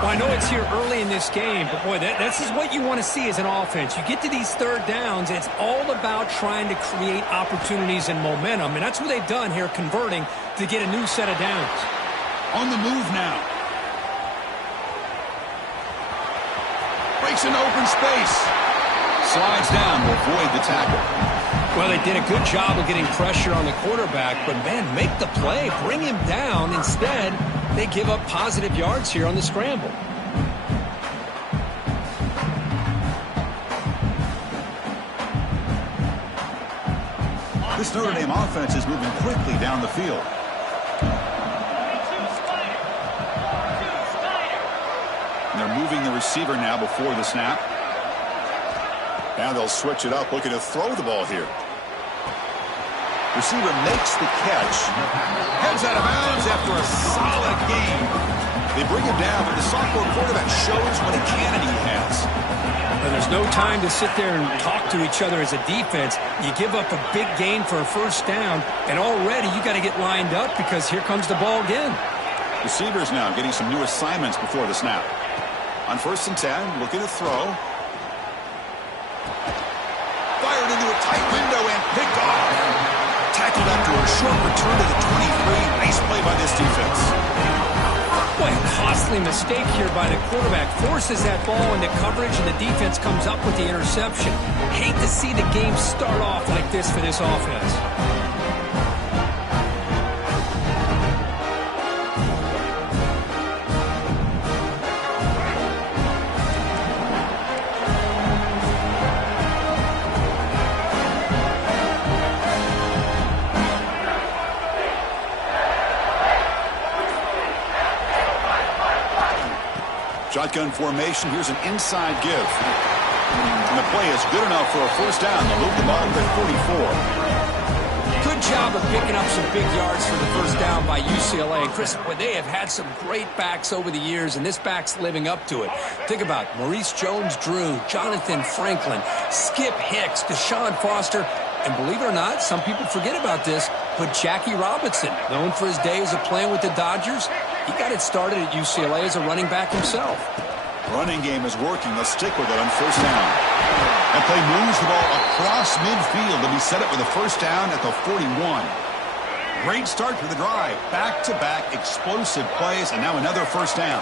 Well, I know it's here early in this game, but, boy, this is what you want to see as an offense. You get to these 3rd downs, it's all about trying to create opportunities and momentum, and that's what they've done here, converting to get a new set of downs. On the move now. Breaks into open space. Slides down to avoid the tackle. Well, they did a good job of getting pressure on the quarterback, but, man, make the play. Bring him down. Instead, they give up positive yards here on the scramble. This Notre Dame offense is moving quickly down the field. And they're moving the receiver now before the snap. Now they'll switch it up, looking to throw the ball here. Receiver makes the catch. Heads out of bounds after a solid gain. They bring him down, but the sophomore quarterback shows what a cannon he has. Now, there's no time to sit there and talk to each other as a defense. You give up a big gain for a 1st down, and already you got to get lined up because here comes the ball again. Receivers now getting some new assignments before the snap. On 1st and 10, looking to throw. Fired into a tight window and picked off. Tackled after a short return to the 23. Nice play by this defense. Boy, a costly mistake here by the quarterback. Forces that ball into coverage, and the defense comes up with the interception. Hate to see the game start off like this for this offense. Shotgun formation. Here's an inside give. And the play is good enough for a first down. They'll move the ball to the 44. Good job of picking up some big yards for the first down by UCLA. And Chris, boy, they have had some great backs over the years, and this back's living up to it. Think about Maurice Jones-Drew, Jonathan Franklin, Skip Hicks, Deshaun Foster, and believe it or not, some people forget about this, but Jackie Robinson, known for his days of playing with the Dodgers, he got it started at UCLA as a running back himself. Running game is working. They'll stick with it on first down. And play moves the ball across midfield to be set up with a first down at the 41. Great start to the drive. Back-to-back explosive plays, and now another first down.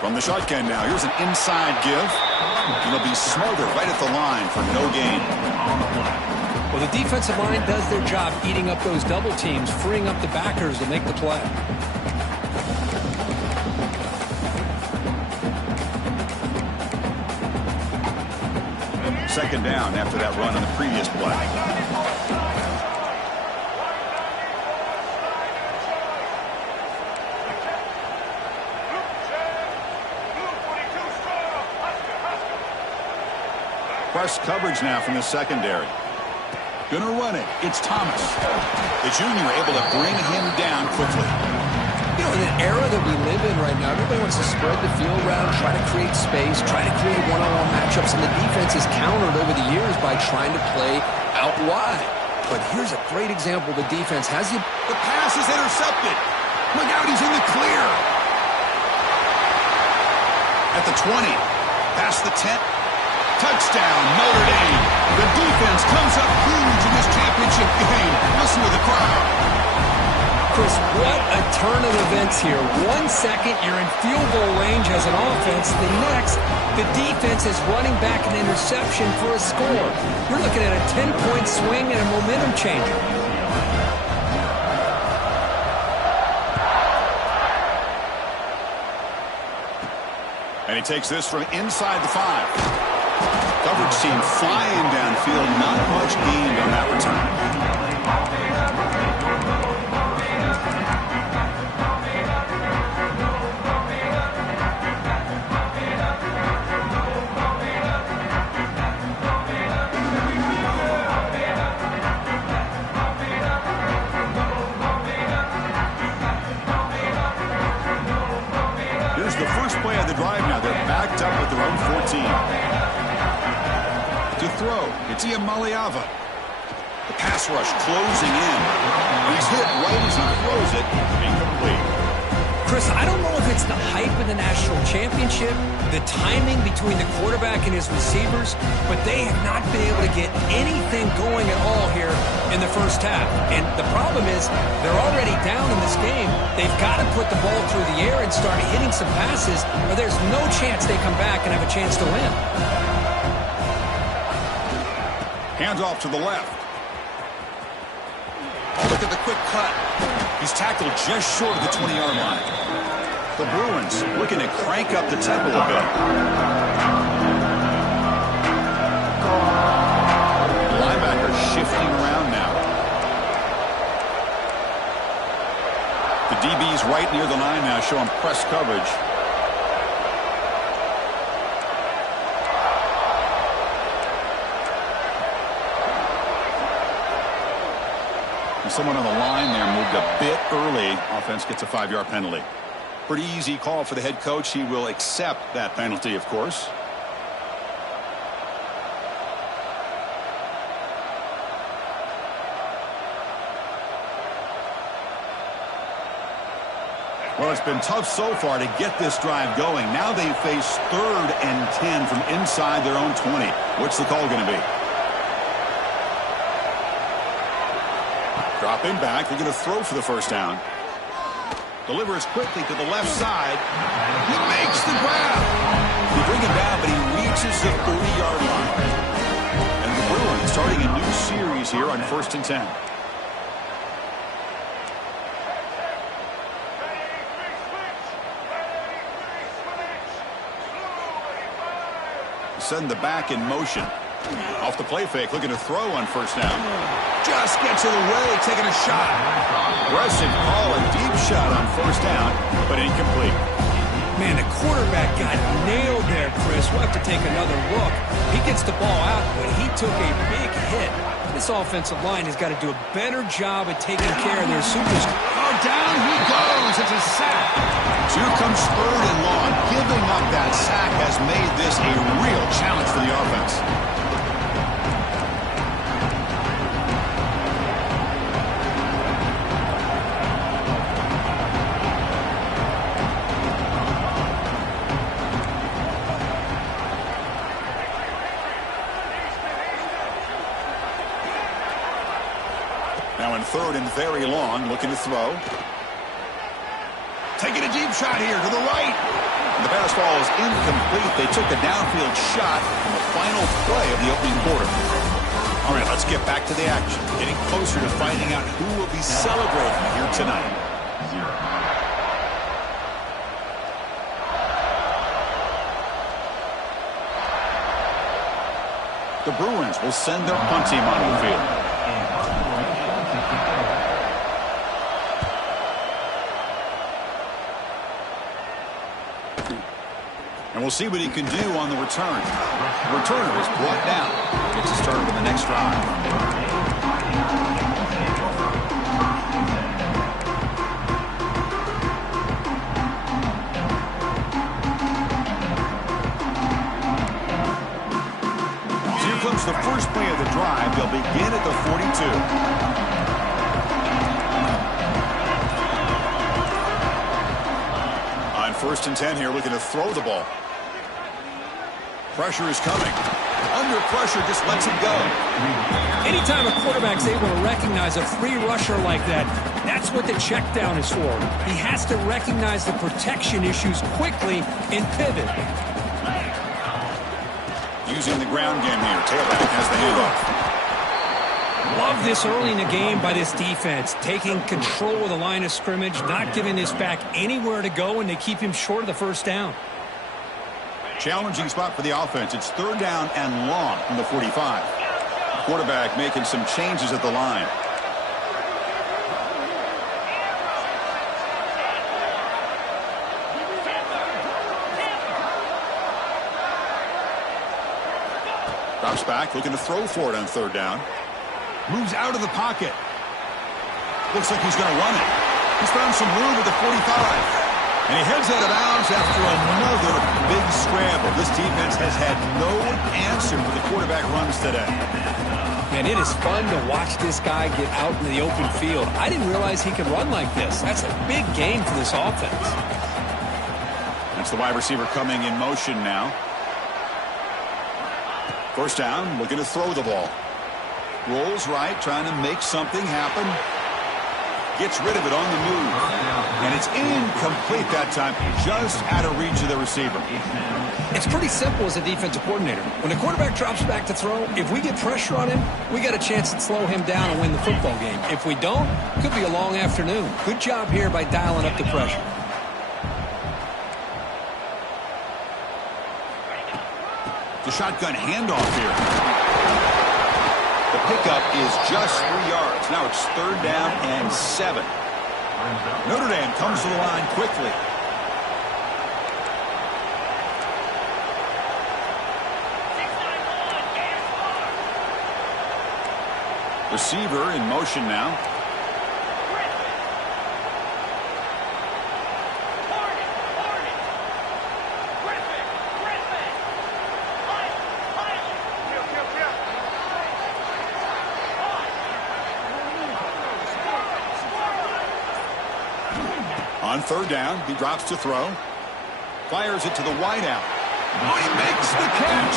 From the shotgun now, here's an inside give. And they'll be smothered right at the line for no gain. Well, the defensive line does their job eating up those double teams, freeing up the backers to make the play. Second down after that run on the previous play. Press coverage now from the secondary. Gonna run it. It's Thomas. The junior able to bring him down quickly. You know, in the era that we live in right now, everybody wants to spread the field around, try to create space, try to create one-on-one matchups, and the defense is countered over the years by trying to play out wide. But here's a great example. The defense has the pass is intercepted. Look out, he's in the clear. At the 20. Past the 10. Touchdown, Notre Dame. The defense comes up huge in this championship game. Listen to the crowd. Chris, what a turn of events here. 1 second, you're in field goal range as an offense. The next, the defense is running back an interception for a score. You're looking at a 10-point swing and a momentum changer. And he takes this from inside the 5. Coverage team flying downfield. Not much gained on that return. Here's the first play of the drive now. They're backed up with their own 14. To throw, it's Iamaleava. The pass rush closing in. He's hit right as he throws it. Incomplete. Chris, I don't know if it's the hype of the national championship, the timing between the quarterback and his receivers, but they have not been able to get anything going at all here in the first half. And the problem is they're already down in this game. They've got to put the ball through the air and start hitting some passes, or there's no chance they come back and have a chance to win. Hands off to the left. Oh, look at the quick cut. He's tackled just short of the 20-yard line. The Bruins looking to crank up the tempo a bit. Linebacker shifting around now. The DB's right near the line now, showing press coverage. Someone on the line there moved a bit early. Offense gets a 5-yard penalty. Pretty easy call for the head coach. He will accept that penalty, of course. Well, it's been tough so far to get this drive going. Now they face 3rd and 10 from inside their own 20. What's the call going to be? Dropping back. They're going to throw for the first down. Delivers quickly to the left side. He makes the grab. They bring him down, but he reaches the 30-yard line. And the Bruins starting a new series here on 1st and 10. Send the back in motion. Off the play fake, looking to throw on first down. Just gets in the way, taking a shot. Aggressive call, a deep shot on first down, but incomplete. Man, the quarterback got nailed there, Chris. We'll have to take another look. He gets the ball out, but he took a big hit. This offensive line has got to do a better job at taking care of their superstars. Oh, down he goes. It's a sack. Here comes third and long. Giving up that sack has made this a real challenge for the offense. Now in third and very long, looking to throw. Taking a deep shot here to the right. And the pass ball is incomplete. They took a downfield shot in the final play of the opening quarter. All right, let's get back to the action. Getting closer to finding out who will be celebrating here tonight. The Bruins will send their punt team onto the field. And we'll see what he can do on the return. The returner is brought down. Gets to start with the next drive. Here comes the first play of the drive. They'll begin at the 42. On 1st and 10 here, looking to throw the ball. Pressure is coming. Under pressure, just lets it go. Anytime a quarterback's able to recognize a free rusher like that, that's what the check down is for. He has to recognize the protection issues quickly and pivot. Using the ground game here. Tailback has the handoff. Love this early in the game by this defense. Taking control of the line of scrimmage, not giving this back anywhere to go, and they keep him short of the first down. Challenging spot for the offense. It's third down and long from the 45. Quarterback making some changes at the line. Drops back, looking to throw for it on third down. Moves out of the pocket. Looks like he's going to run it. He's found some room at the 45. And he heads out of bounds after another big scramble. This defense has had no answer for the quarterback runs today. Man, it is fun to watch this guy get out in the open field. I didn't realize he could run like this. That's a big game for this offense. That's the wide receiver coming in motion now. First down, looking to throw the ball. Rolls right, trying to make something happen. Gets rid of it on the move. And it's incomplete that time, just out of reach of the receiver. It's pretty simple as a defensive coordinator. When the quarterback drops back to throw, if we get pressure on him, we got a chance to slow him down and win the football game. If we don't, it could be a long afternoon. Good job here by dialing up the pressure. The shotgun handoff here. The pickup is just 3 yards. Now it's third down and 7. Notre Dame comes to the line quickly. Receiver in motion now. On third down, he drops to throw. Fires it to the wideout. Oh, he makes the catch.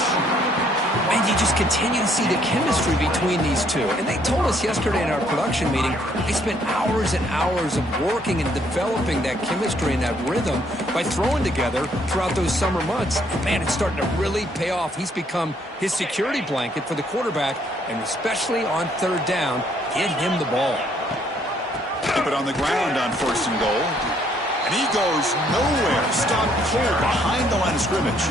And you just continue to see the chemistry between these two. And they told us yesterday in our production meeting, they spent hours and hours of working and developing that chemistry and that rhythm by throwing together throughout those summer months. And man, it's starting to really pay off. He's become his security blanket for the quarterback, and especially on third down, get him the ball. Keep it on the ground on first and goal. And he goes nowhere. Stopped cold behind the line of scrimmage.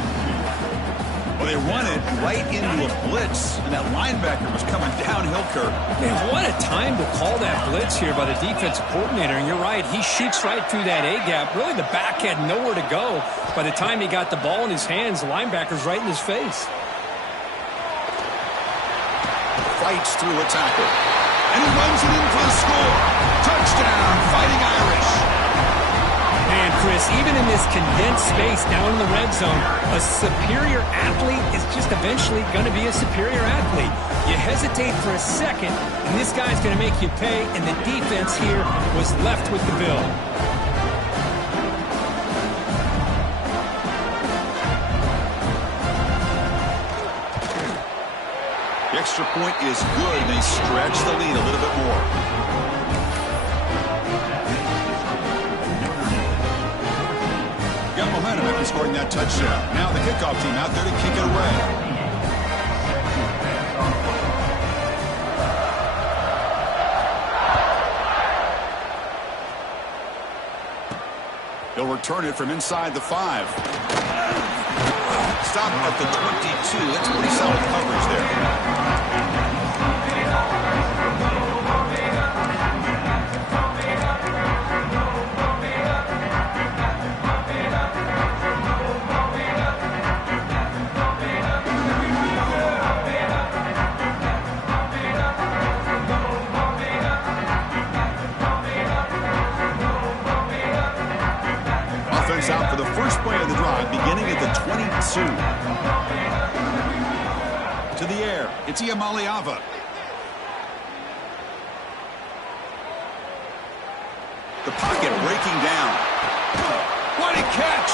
Well, they run it right into a blitz, and that linebacker was coming downhill, Kirk. Man, what a time to call that blitz here by the defensive coordinator. And you're right, he shoots right through that A-gap. Really, the back had nowhere to go. By the time he got the ball in his hands, the linebacker's right in his face. Fights through a tackle. And he runs it in for the score. Touchdown, Fighting Irish. Man, Chris, even in this condensed space down in the red zone, a superior athlete is just eventually going to be a superior athlete. You hesitate for a second, and this guy's going to make you pay, and the defense here was left with the bill. The extra point is good, and they stretch the lead a little bit more. Got momentum after scoring that touchdown. Now the kickoff team out there to kick it away. He'll return it from inside the 5. Stop at the 22. That's pretty solid coverage there. Out for the first play of the drive, beginning at the 22. To the air, it's Iamaleava. The pocket breaking down. What a catch!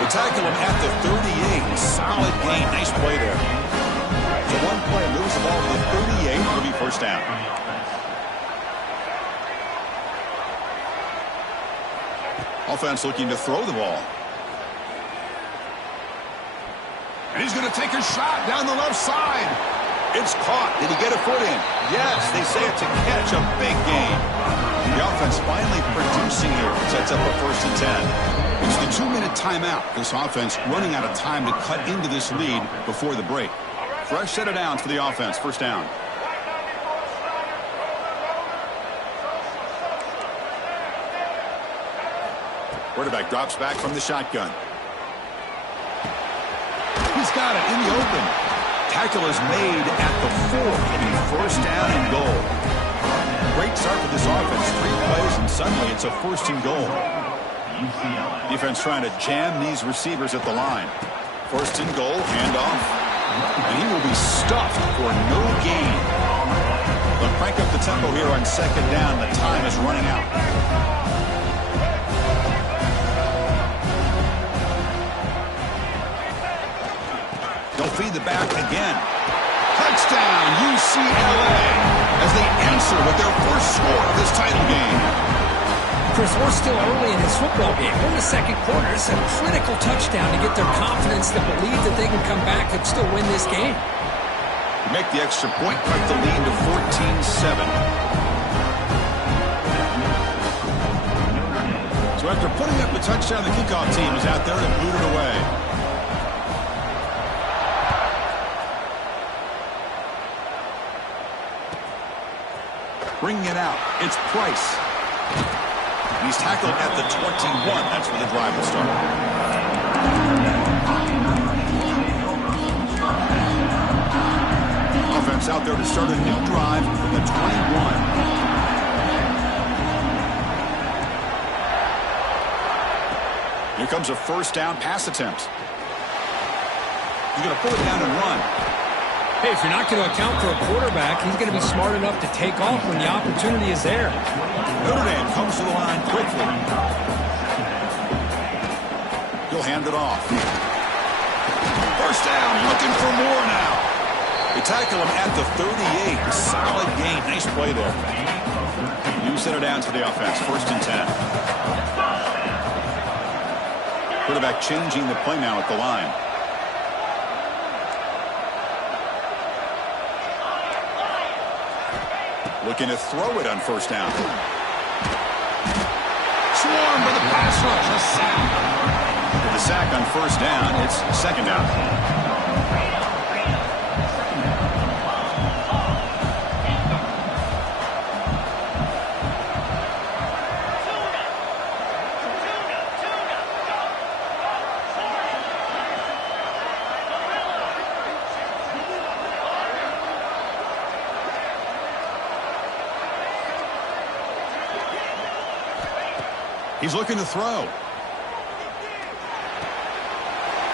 They tackle him at the 38. Solid gain. Nice play there. So one play moves the ball to the 38. It'll be first down. Offense looking to throw the ball. And he's going to take a shot down the left side. It's caught. Did he get a foot in? Yes, they say it's a catch, a big gain. The offense finally producing here. Sets up a 1st and 10. It's the 2-minute timeout. This offense running out of time to cut into this lead before the break. Fresh set of downs for the offense. First down. Quarterback drops back from the shotgun. He's got it in the open. Tackle is made at the 4. It'll be first down and goal. Great start for this offense. 3 plays, and suddenly it's a 1st and goal. Defense trying to jam these receivers at the line. 1st and goal, handoff. And he will be stuffed for no gain. They'll crank up the tempo here on 2nd down. The time is running out. They'll feed the back again. Touchdown, UCLA, as they answer with their first score of this title game. Chris, we're still early in this football game. We're in the 2nd quarter. It's a critical touchdown to get their confidence to believe that they can come back and still win this game. Make the extra point, cut the lead to 14-7. So after putting up a touchdown, the kickoff team is out there to boot it away. Bringing it out, it's Price. He's tackled at the 21. That's where the drive will start. Offense out there to start a new drive from the 21. Here comes a first down pass attempt. He's going to pull it down and run. Hey, if you're not going to account for a quarterback, he's going to be smart enough to take off when the opportunity is there. Notre Dame comes to the line quickly. He'll hand it off. First down, looking for more now. They tackle him at the 38. Solid gain. Nice play there. New set of downs for the offense. 1st and 10. Quarterback changing the play now at the line. Looking to throw it on first down. Swarmed by the pass rush. A sack. With the sack on first down, it's 2nd down. He's looking to throw.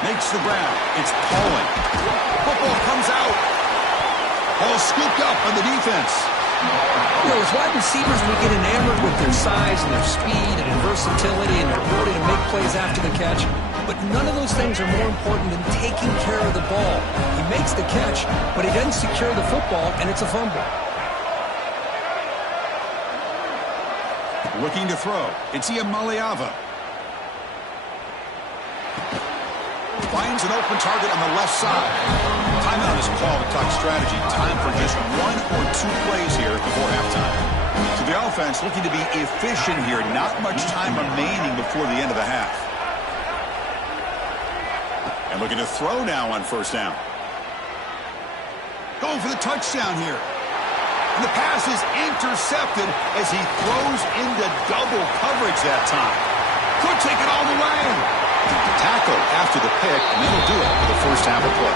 Makes the grab. It's Poland. Football comes out. Ball scooped up on the defense. You know, as wide receivers, we get enamored with their size and their speed and their versatility and their ability to make plays after the catch. But none of those things are more important than taking care of the ball. He makes the catch, but he doesn't secure the football, and it's a fumble. Looking to throw. It's Iamaleava. Finds an open target on the left side. Timeout is called to talk strategy. Time for just 1 or 2 plays here before halftime. So the offense looking to be efficient here. Not much time remaining before the end of the half. And looking to throw now on first down. Going for the touchdown here. And the pass is intercepted as he throws into double coverage that time. Could take it all the way. Tackle after the pick, and that'll do it for the first half of play.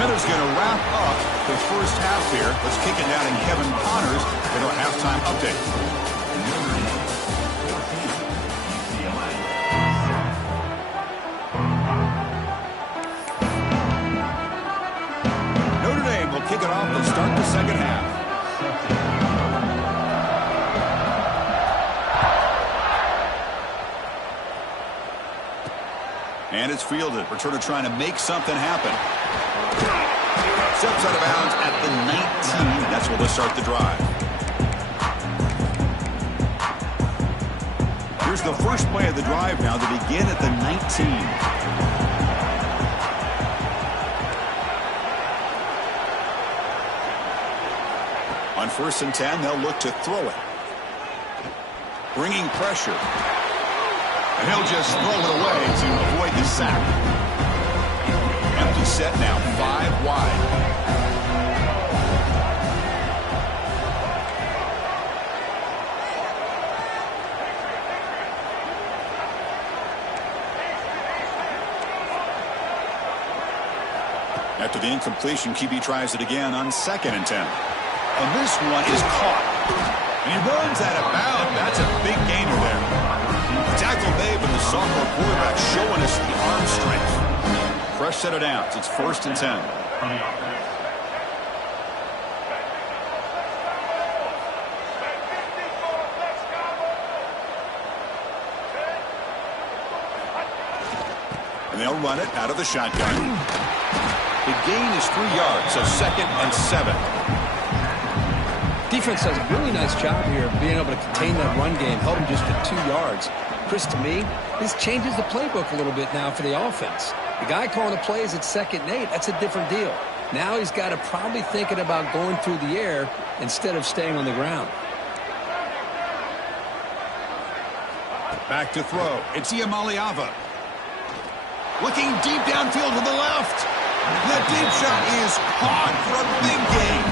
Miller's going to wrap up the first half here. Let's kick it down to Kevin Connors with our halftime update. Notre Dame will kick it off to start the second half. And it's fielded. Returner trying to make something happen. Steps out of bounds at the 19. That's where they'll start the drive. Here's the first play of the drive now to begin at the 19. On 1st and 10, they'll look to throw it. Bringing pressure. And he'll just throw it away to avoid the sack. Empty set now, 5 wide. After the incompletion, QB tries it again on 2nd and 10. And this one is caught. And he runs out of bounds. That's a big gainer there. Tackle made, but the sophomore quarterback showing us the arm strength. Fresh set of downs. It's 1st and 10. And they'll run it out of the shotgun. The gain is 3 yards, so 2nd and 7. Defense does a really nice job here of being able to contain that run game, held him just at 2 yards. Chris, to me, this changes the playbook a little bit now for the offense. The guy calling the plays at 2nd and 8, that's a different deal. Now he's got to probably thinking about going through the air instead of staying on the ground. Back to throw. It's Iamaleava. Looking deep downfield to the left. That deep shot is caught for a big gain.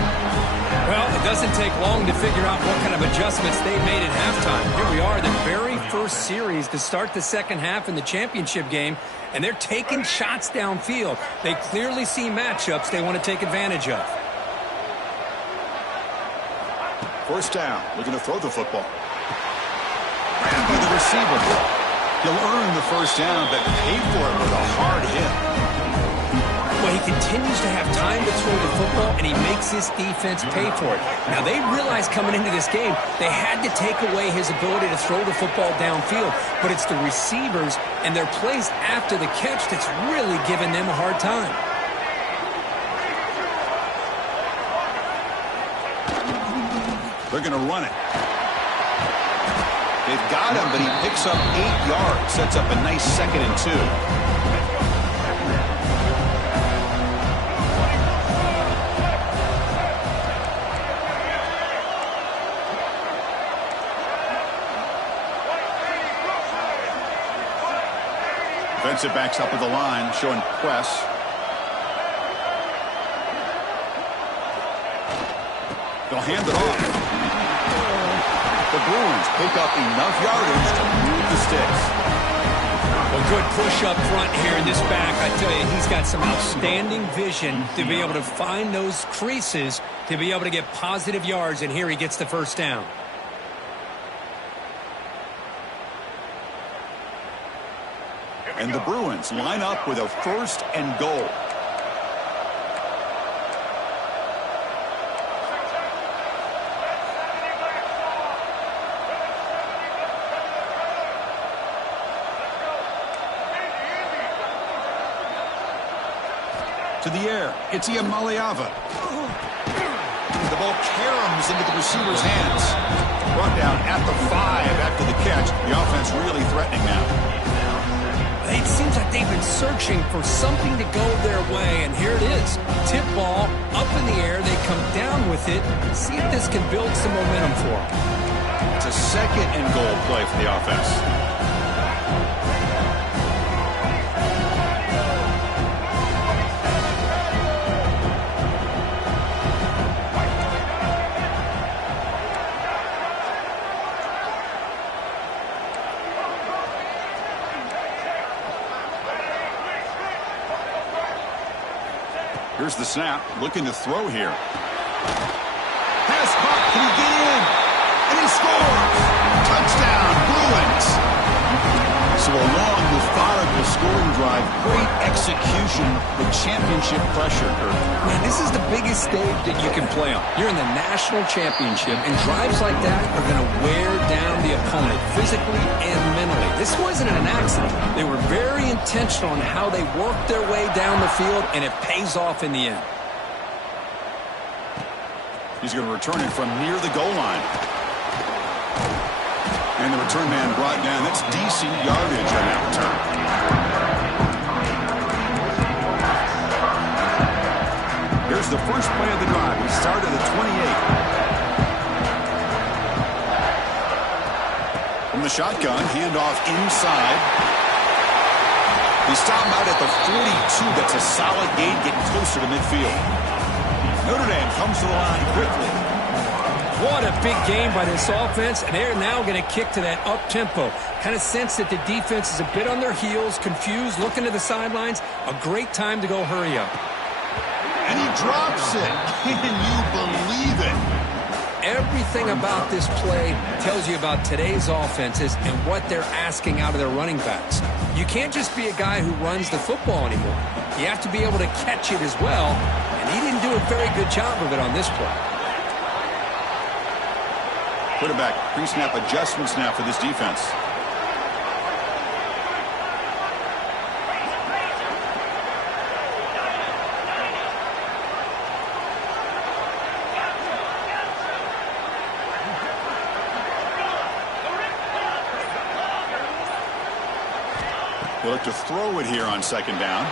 Well, it doesn't take long to figure out what kind of adjustments they made at halftime. Here we are, the very first series to start the second half in the championship game, and they're taking shots downfield. They clearly see matchups they want to take advantage of. First down, looking to throw the football. Grabbed by the receiver. He'll earn the first down, but pay for it with a hard hit. Well, he continues to have time to throw the football, and he makes his defense pay for it. Now, they realized coming into this game, they had to take away his ability to throw the football downfield, but it's the receivers and their plays after the catch that's really giving them a hard time. They're going to run it. They've got him, but he picks up 8 yards, sets up a nice 2nd and 2. Defensive backs up at the line, showing press. They'll hand it off. The Bruins pick up enough yardage to move the sticks. Well, good push up front here in this back. I tell you, he's got some outstanding vision to be able to find those creases, to be able to get positive yards, and here he gets the first down. And the Bruins line up with a 1st and goal. To the air, it's Iamaleava. The ball caroms into the receiver's hands. Brought down at the 5 after the catch. The offense really threatening now. It seems like they've been searching for something to go their way, and here it is. Tip ball up in the air. They come down with it. See if this can build some momentum for them. It's a 2nd and goal play for the offense. Here's the snap, looking to throw here. Pass caught, can he get in? And he scores! Touchdown, Bruins! So a long, methodical scoring drive, great execution with championship pressure, Kurt. Man, this is the biggest stage that you can play on. You're in the national championship, and drives like that are going to wear down the opponent physically and mentally. This wasn't an accident. They were very intentional on how they worked their way down the field, and it pays off in the end. He's going to return it from near the goal line. And the return man brought down. That's decent yardage on that return. Here's the first play of the drive. We start at the 28. From the shotgun, handoff inside. They stop him out at the 42. That's a solid gain, getting closer to midfield. Notre Dame comes to the line quickly. What a big game by this offense, and they're now going to kick to that up-tempo. Kind of sense that the defense is a bit on their heels, confused, looking to the sidelines. A great time to go hurry up. And he drops it. Can you believe it? Everything about this play tells you about today's offenses and what they're asking out of their running backs. You can't just be a guy who runs the football anymore. You have to be able to catch it as well, and he didn't do a very good job of it on this play. Quarterback, pre-snap adjustments now for this defense. They look to throw it here on 2nd down.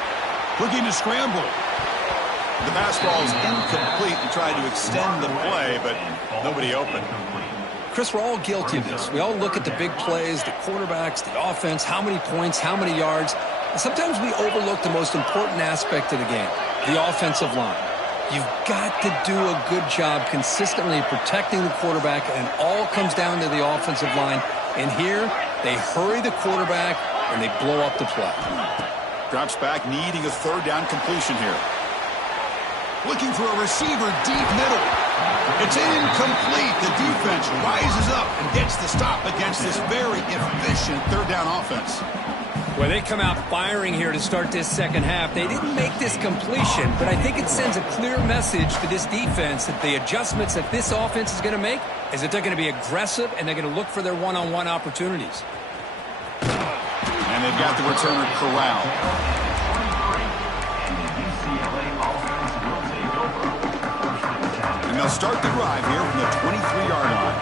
Looking to scramble. The pass ball is incomplete and tried to extend the play, but nobody open. Chris, we're all guilty of this. We all look at the big plays, the quarterbacks, the offense, how many points, how many yards. And sometimes we overlook the most important aspect of the game, the offensive line. You've got to do a good job consistently protecting the quarterback, and it all comes down to the offensive line. And here, they hurry the quarterback, and they blow up the play. Drops back, needing a 3rd down completion here. Looking for a receiver deep middle. It's incomplete. The defense rises up and gets the stop against this very efficient 3rd down offense. Well, they come out firing here to start this 2nd half. They didn't make this completion, but I think it sends a clear message to this defense that the adjustments that this offense is going to make is that they're going to be aggressive and they're going to look for their one-on-one opportunities. And they've got the returner corralled. And they'll start the drive here from the 23-yard line.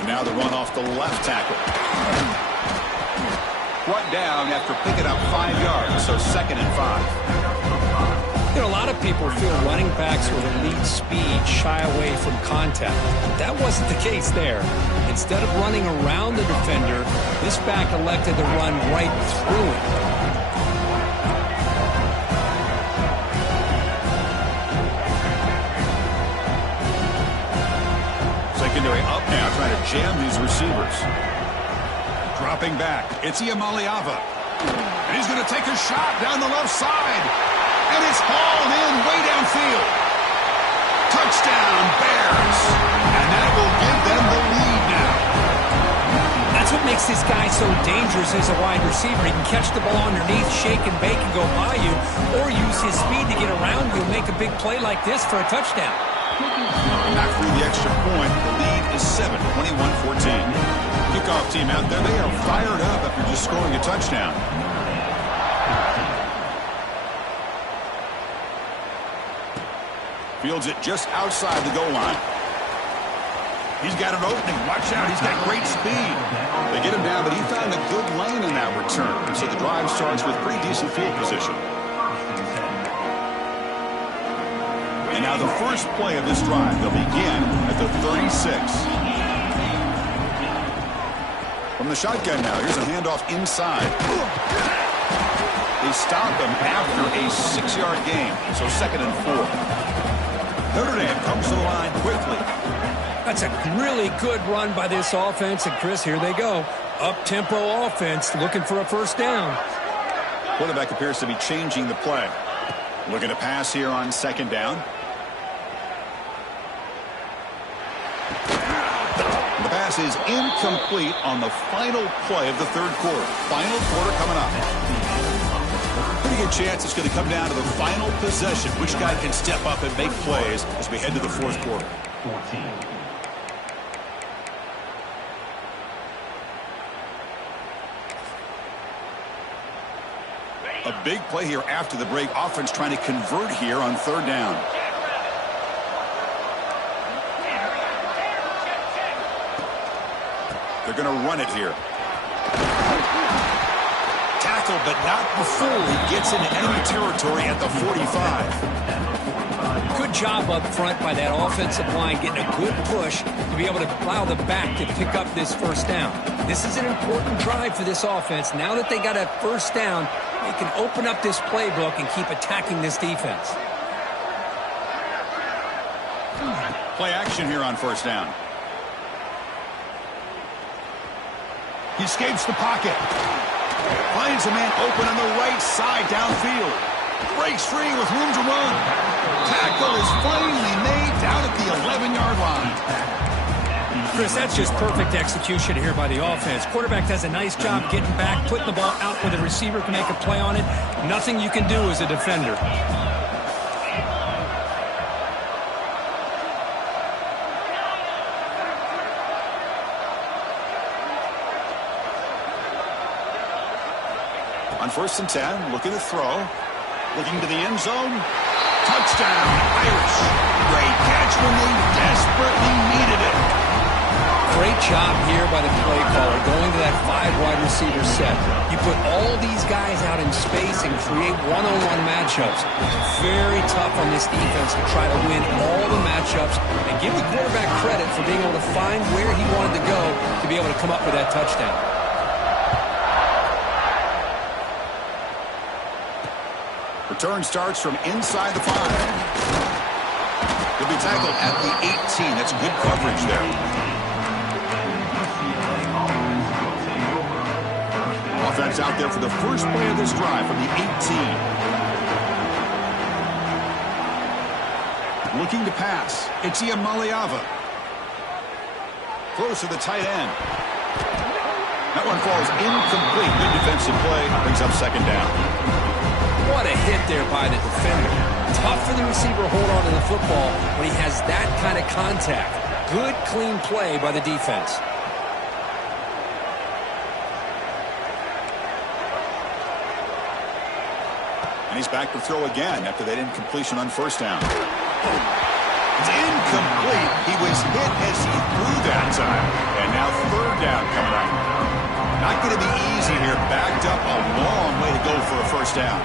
And now the run off the left tackle. Brought down after picking up 5 yards, so 2nd and 5. You know, a lot of people feel running backs with elite speed shy away from contact. That wasn't the case there. Instead of running around the defender, this back elected to run right through it. Secondary up now, trying to jam these receivers. Dropping back, it's Iamaleava. And he's going to take a shot down the left side. And it's hauled in way downfield. Touchdown, Bears. And that will give them the lead now. That's what makes this guy so dangerous as a wide receiver. He can catch the ball underneath, shake and bake and go by you, or use his speed to get around you and make a big play like this for a touchdown. Back through the extra point. The lead is 7, 21-14. Kickoff team out there, they are fired up after just scoring a touchdown. Fields it just outside the goal line. He's got an opening. Watch out. He's got great speed. They get him down, but he found a good lane in that return. So the drive starts with pretty decent field position. And now the first play of this drive, they'll begin at the 36. From the shotgun now, here's a handoff inside. They stop him after a 6-yard gain, so 2nd and 4. Notre Dame comes to the line quickly. That's a really good run by this offense. And, Chris, here they go. Up-tempo offense looking for a first down. Quarterback appears to be changing the play. Looking to pass here on 2nd down. The pass is incomplete on the final play of the 3rd quarter. Final quarter coming up. Pretty good chance it's going to come down to the final possession. Which guy can step up and make plays as we head to the 4th quarter. 14. A big play here after the break. Offense trying to convert here on 3rd down. They're going to run it here. Tackle, but not before he gets into enemy territory at the 45. Good job up front by that offensive line, getting a good push to be able to allow the back to pick up this first down. This is an important drive for this offense. Now that they got a first down, they can open up this playbook and keep attacking this defense. Play action here on 1st down. He escapes the pocket. Finds a man open on the right side downfield. Breaks free with room to run. Tackle is finally made down at the 11-yard line. Chris, that's just perfect execution here by the offense. Quarterback does a nice job getting back, putting the ball out where the receiver can make a play on it. Nothing you can do as a defender. On 1st and 10, looking to throw. Looking to the end zone. Touchdown, Irish. Great catch when they desperately needed it. Great job here by the play caller, going to that 5 wide receiver set. You put all these guys out in space and create one-on-one matchups. Very tough on this defense to try to win all the matchups and give the quarterback credit for being able to find where he wanted to go to be able to come up with that touchdown. Return starts from inside the 5. He'll be tackled at the 18. That's good coverage there. Offense out there for the first play of this drive from the 18. Looking to pass. It's Iamaleava. Close to the tight end. That one falls incomplete. Good defensive play. Brings up 2nd down. What a hit there by the defender. Tough for the receiver to hold on to the football when he has that kind of contact. Good, clean play by the defense. And he's back to throw again after that incompletion on 1st down. It's incomplete. He was hit as he threw that time. And now 3rd down coming up. Not going to be easy here. Backed up a long way to go for a first down.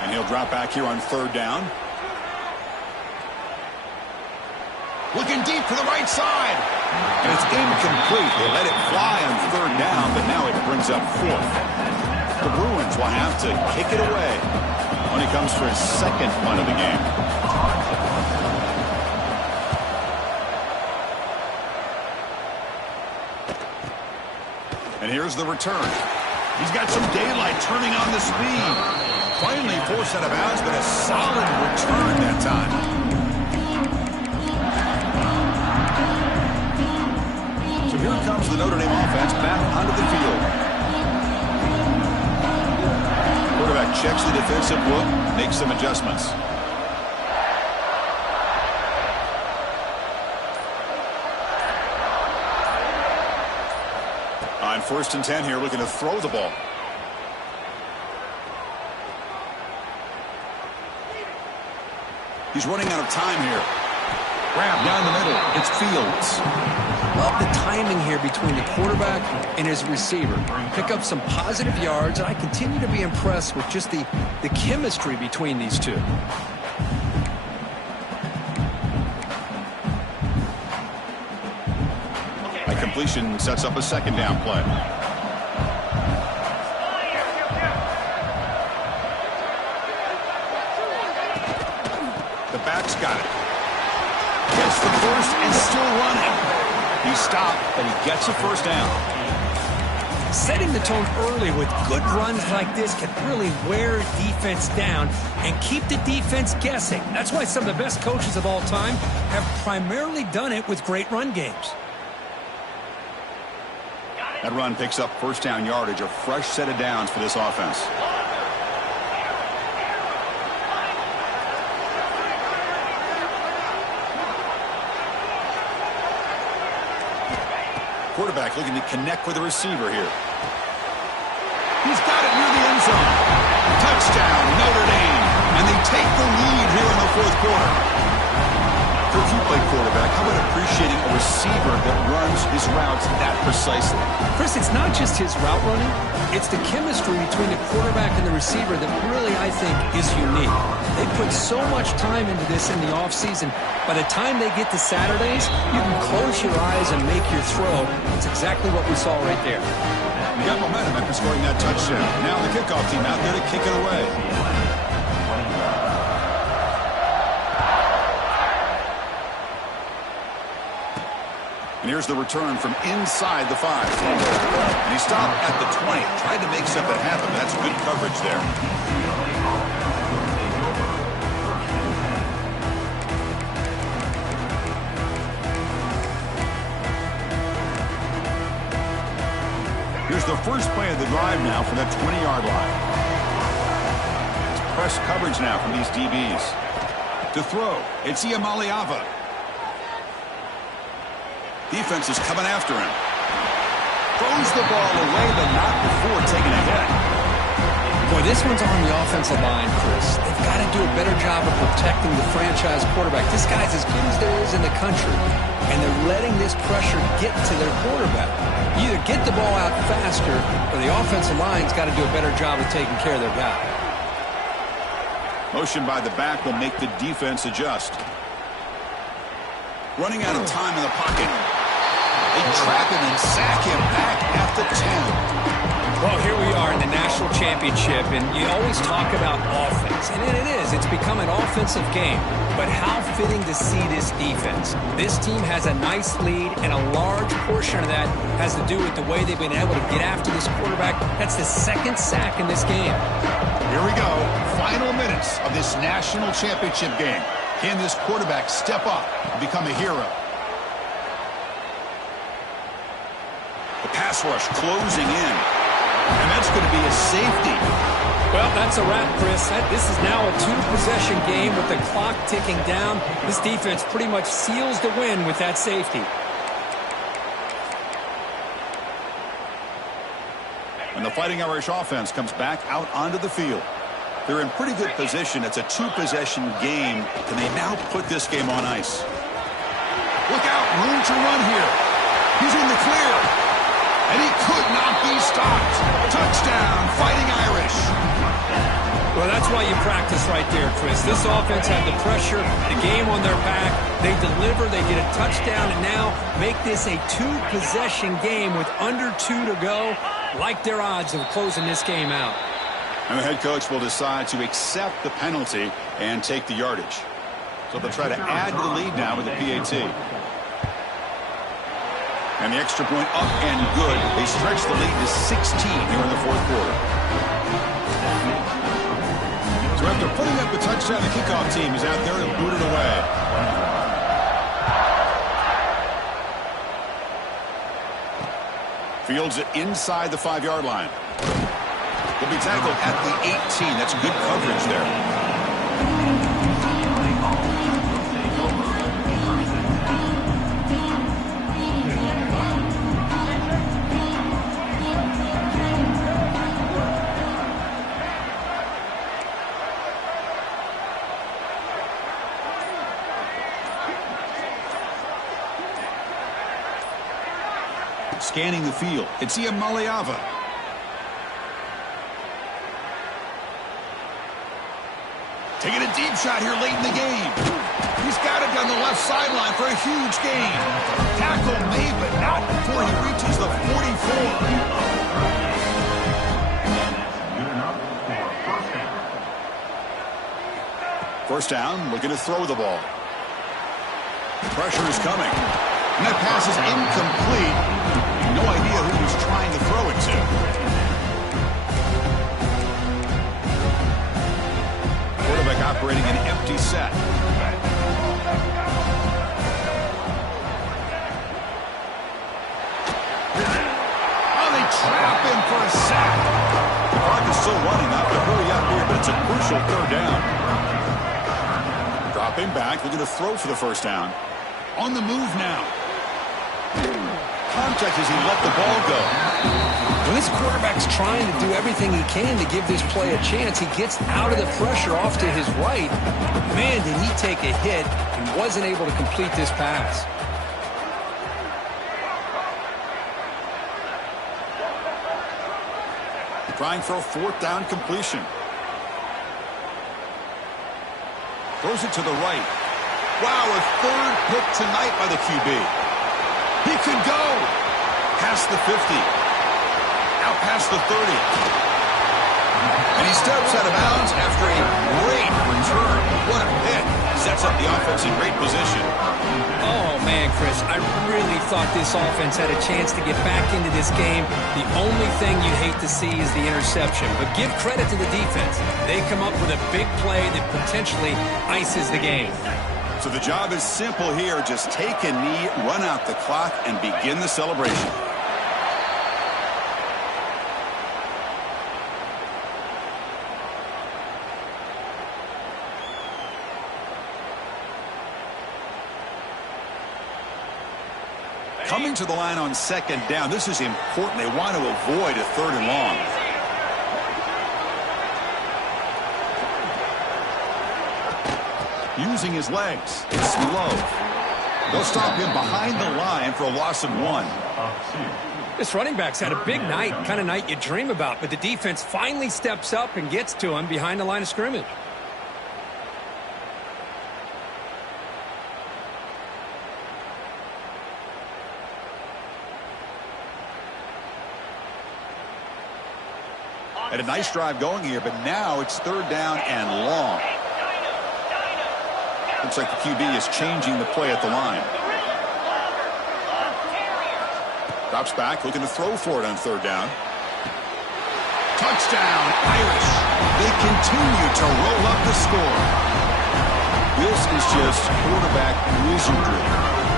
And he'll drop back here on 3rd down. Looking deep for the right side. And it's incomplete. They let it fly on third down, but now it brings up fourth. The Bruins will have to kick it away when it comes for his second punt of the game. And here's the return. He's got some daylight turning on the speed. Finally forced out of bounds, but a solid return that time. So here comes the Notre Dame offense back onto the field. Quarterback checks the defensive look, makes some adjustments. On 1st and 10 here, looking to throw the ball. He's running out of time here. Grab down the middle. It's Fields. Love the timing here between the quarterback and his receiver. Pick up some positive yards, and I continue to be impressed with just the chemistry between these two. A completion sets up a second down play. The back's got it. Gets the first and still running. He stopped, and he gets a first down. Setting the tone early with good runs like this can really wear defense down and keep the defense guessing. That's why some of the best coaches of all time have primarily done it with great run games. That run picks up first down yardage, a fresh set of downs for this offense. Quarterback looking to connect with the receiver here. He's got it near the end zone. Touchdown, Notre Dame. And they take the lead here in the fourth quarter. If you play quarterback, how about appreciating a receiver that runs his routes that precisely? Chris, it's not just his route running. It's the chemistry between the quarterback and the receiver that really, I think, is unique. They put so much time into this in the offseason. By the time they get to Saturdays, you can close your eyes and make your throw. It's exactly what we saw right there. You got momentum after scoring that touchdown. Now the kickoff team out there to kick it away. And here's the return from inside the 5. And he stopped at the 20. Tried to make something happen. That's good coverage there. Here's the first play of the drive now from that 20-yard line. It's press coverage now from these DBs. To throw, it's Iamaleava. Defense is coming after him. Throws the ball away, but not before taking a hit. Boy, this one's on the offensive line, Chris. They've got to do a better job of protecting the franchise quarterback. This guy's as good as there is in the country, and they're letting this pressure get to their quarterback. You either get the ball out faster, or the offensive line's got to do a better job of taking care of their guy. Motion by the back will make the defense adjust. Running out of time in the pocket. They trap him and sack him back at the 10. Well, here we are in the national championship, and you always talk about offense. And it is. It's become an offensive game. But how fitting to see this defense. This team has a nice lead, and a large portion of that has to do with the way they've been able to get after this quarterback. That's the second sack in this game. Here we go. Final minutes of this national championship game. Can this quarterback step up and become a hero? The pass rush closing in. And that's going to be a safety. Well, that's a wrap, Chris. This is now a two-possession game with the clock ticking down. This defense pretty much seals the win with that safety. And the Fighting Irish offense comes back out onto the field. They're in pretty good position. It's a two-possession game. Can they now put this game on ice? Look out, room to run here. He's in the clear. And he could not be stopped. Touchdown, Fighting Irish. Well, that's why you practice right there, Chris. This offense had the pressure, the game on their back. They deliver, they get a touchdown, and now make this a two-possession game with under 2 to go. Like their odds of closing this game out. And the head coach will decide to accept the penalty and take the yardage. So they'll try to add to the lead now with the PAT. And the extra point up and good. They stretch the lead to 16 here in the fourth quarter. So after putting up the touchdown, the kickoff team is out there to boot it away. Fields it inside the 5-yard line. Will be tackled at the 18. That's good coverage there. Scanning the field, it's Maliava. Taking a deep shot here late in the game. He's got it down the left sideline for a huge gain. Tackle made, but not before he reaches the 44. First down, looking to throw the ball. Pressure is coming. And that pass is incomplete. No idea who he's trying to throw it to. Quarterback operating an empty set. Oh, they trap him for a sack. The clock is still running. Not to hurry up here, but it's a crucial third down. Dropping back, looking to throw for the first down. On the move now. Contact as he let the ball go. Well, this quarterback's trying to do everything he can to give this play a chance. He gets out of the pressure off to his right. Man, did he take a hit and wasn't able to complete this pass. Trying for a fourth down completion. Throws it to the right. Wow, a third pick tonight by the QB. He could go past the 50, out past the 30. And he steps out of bounds after a great return. What a pick. Sets up the offense in great position. Oh, man, Chris, I really thought this offense had a chance to get back into this game. The only thing you'd hate to see is the interception. But give credit to the defense. They come up with a big play that potentially ices the game. So the job is simple here. Just take a knee, run out the clock, and begin the celebration. Coming to the line on second down, this is important. They want to avoid a third and long. Using his legs. It's slow. They'll stop him behind the line for a loss of 1. This running back's had a big night, kind of night you dream about, but the defense finally steps up and gets to him behind the line of scrimmage. Had a nice drive going here, but now it's third down and long. Looks like the QB is changing the play at the line. Drops back, looking to throw for it on third down. Touchdown, Irish. They continue to roll up the score. This is just quarterback wizardry.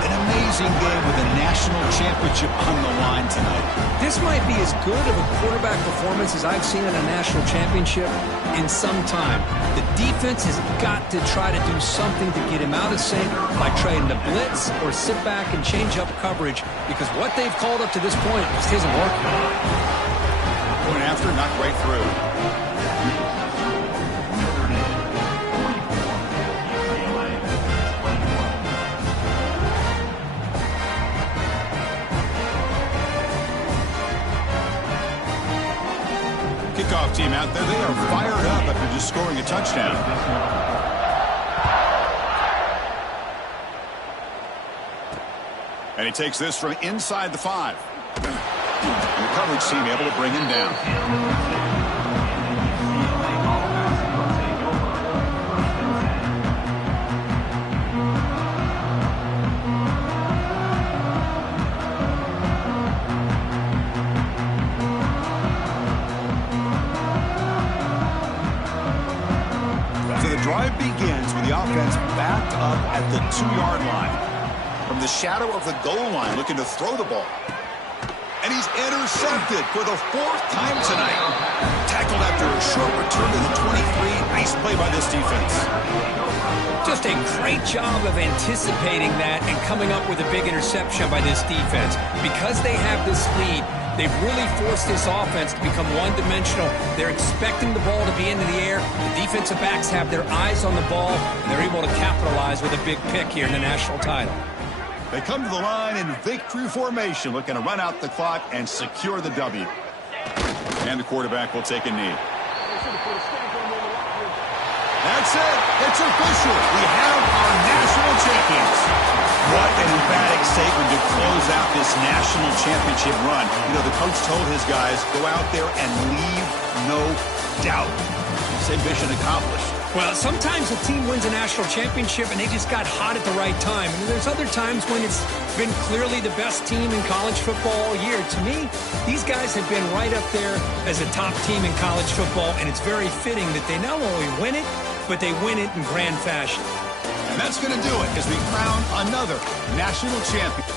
An amazing game with a national championship on the line tonight. This might be as good of a quarterback performance as I've seen in a national championship in some time. The defense has got to try to do something to get him out of sync by trying to blitz or sit back and change up coverage, because what they've called up to this point just isn't working. Point after, not right through. kickoff team out there, they are fired up after just scoring a touchdown. And he takes this from inside the 5. And the coverage team able to bring him down. Drive begins with the offense backed up at the 2-yard line. From the shadow of the goal line, looking to throw the ball. And he's intercepted for the 4th time tonight. Tackled after a short return to the 23. Nice play by this defense. Just a great job of anticipating that and coming up with a big interception by this defense. Because they have this lead, they've really forced this offense to become one-dimensional. They're expecting the ball to be into the air. The defensive backs have their eyes on the ball, and they're able to capitalize with a big pick here in the national title. They come to the line in victory formation, looking to run out the clock and secure the W. And the quarterback will take a knee. That's it. It's official. We have our national champions. What an emphatic statement to close out this national championship run. You know, the coach told his guys, go out there and leave no doubt. Say mission accomplished. Well, sometimes a team wins a national championship and they just got hot at the right time. And there's other times when it's been clearly the best team in college football all year. To me, these guys have been right up there as a top team in college football, and it's very fitting that they not only win it, but they win it in grand fashion. And that's going to do it as we crown another national champion.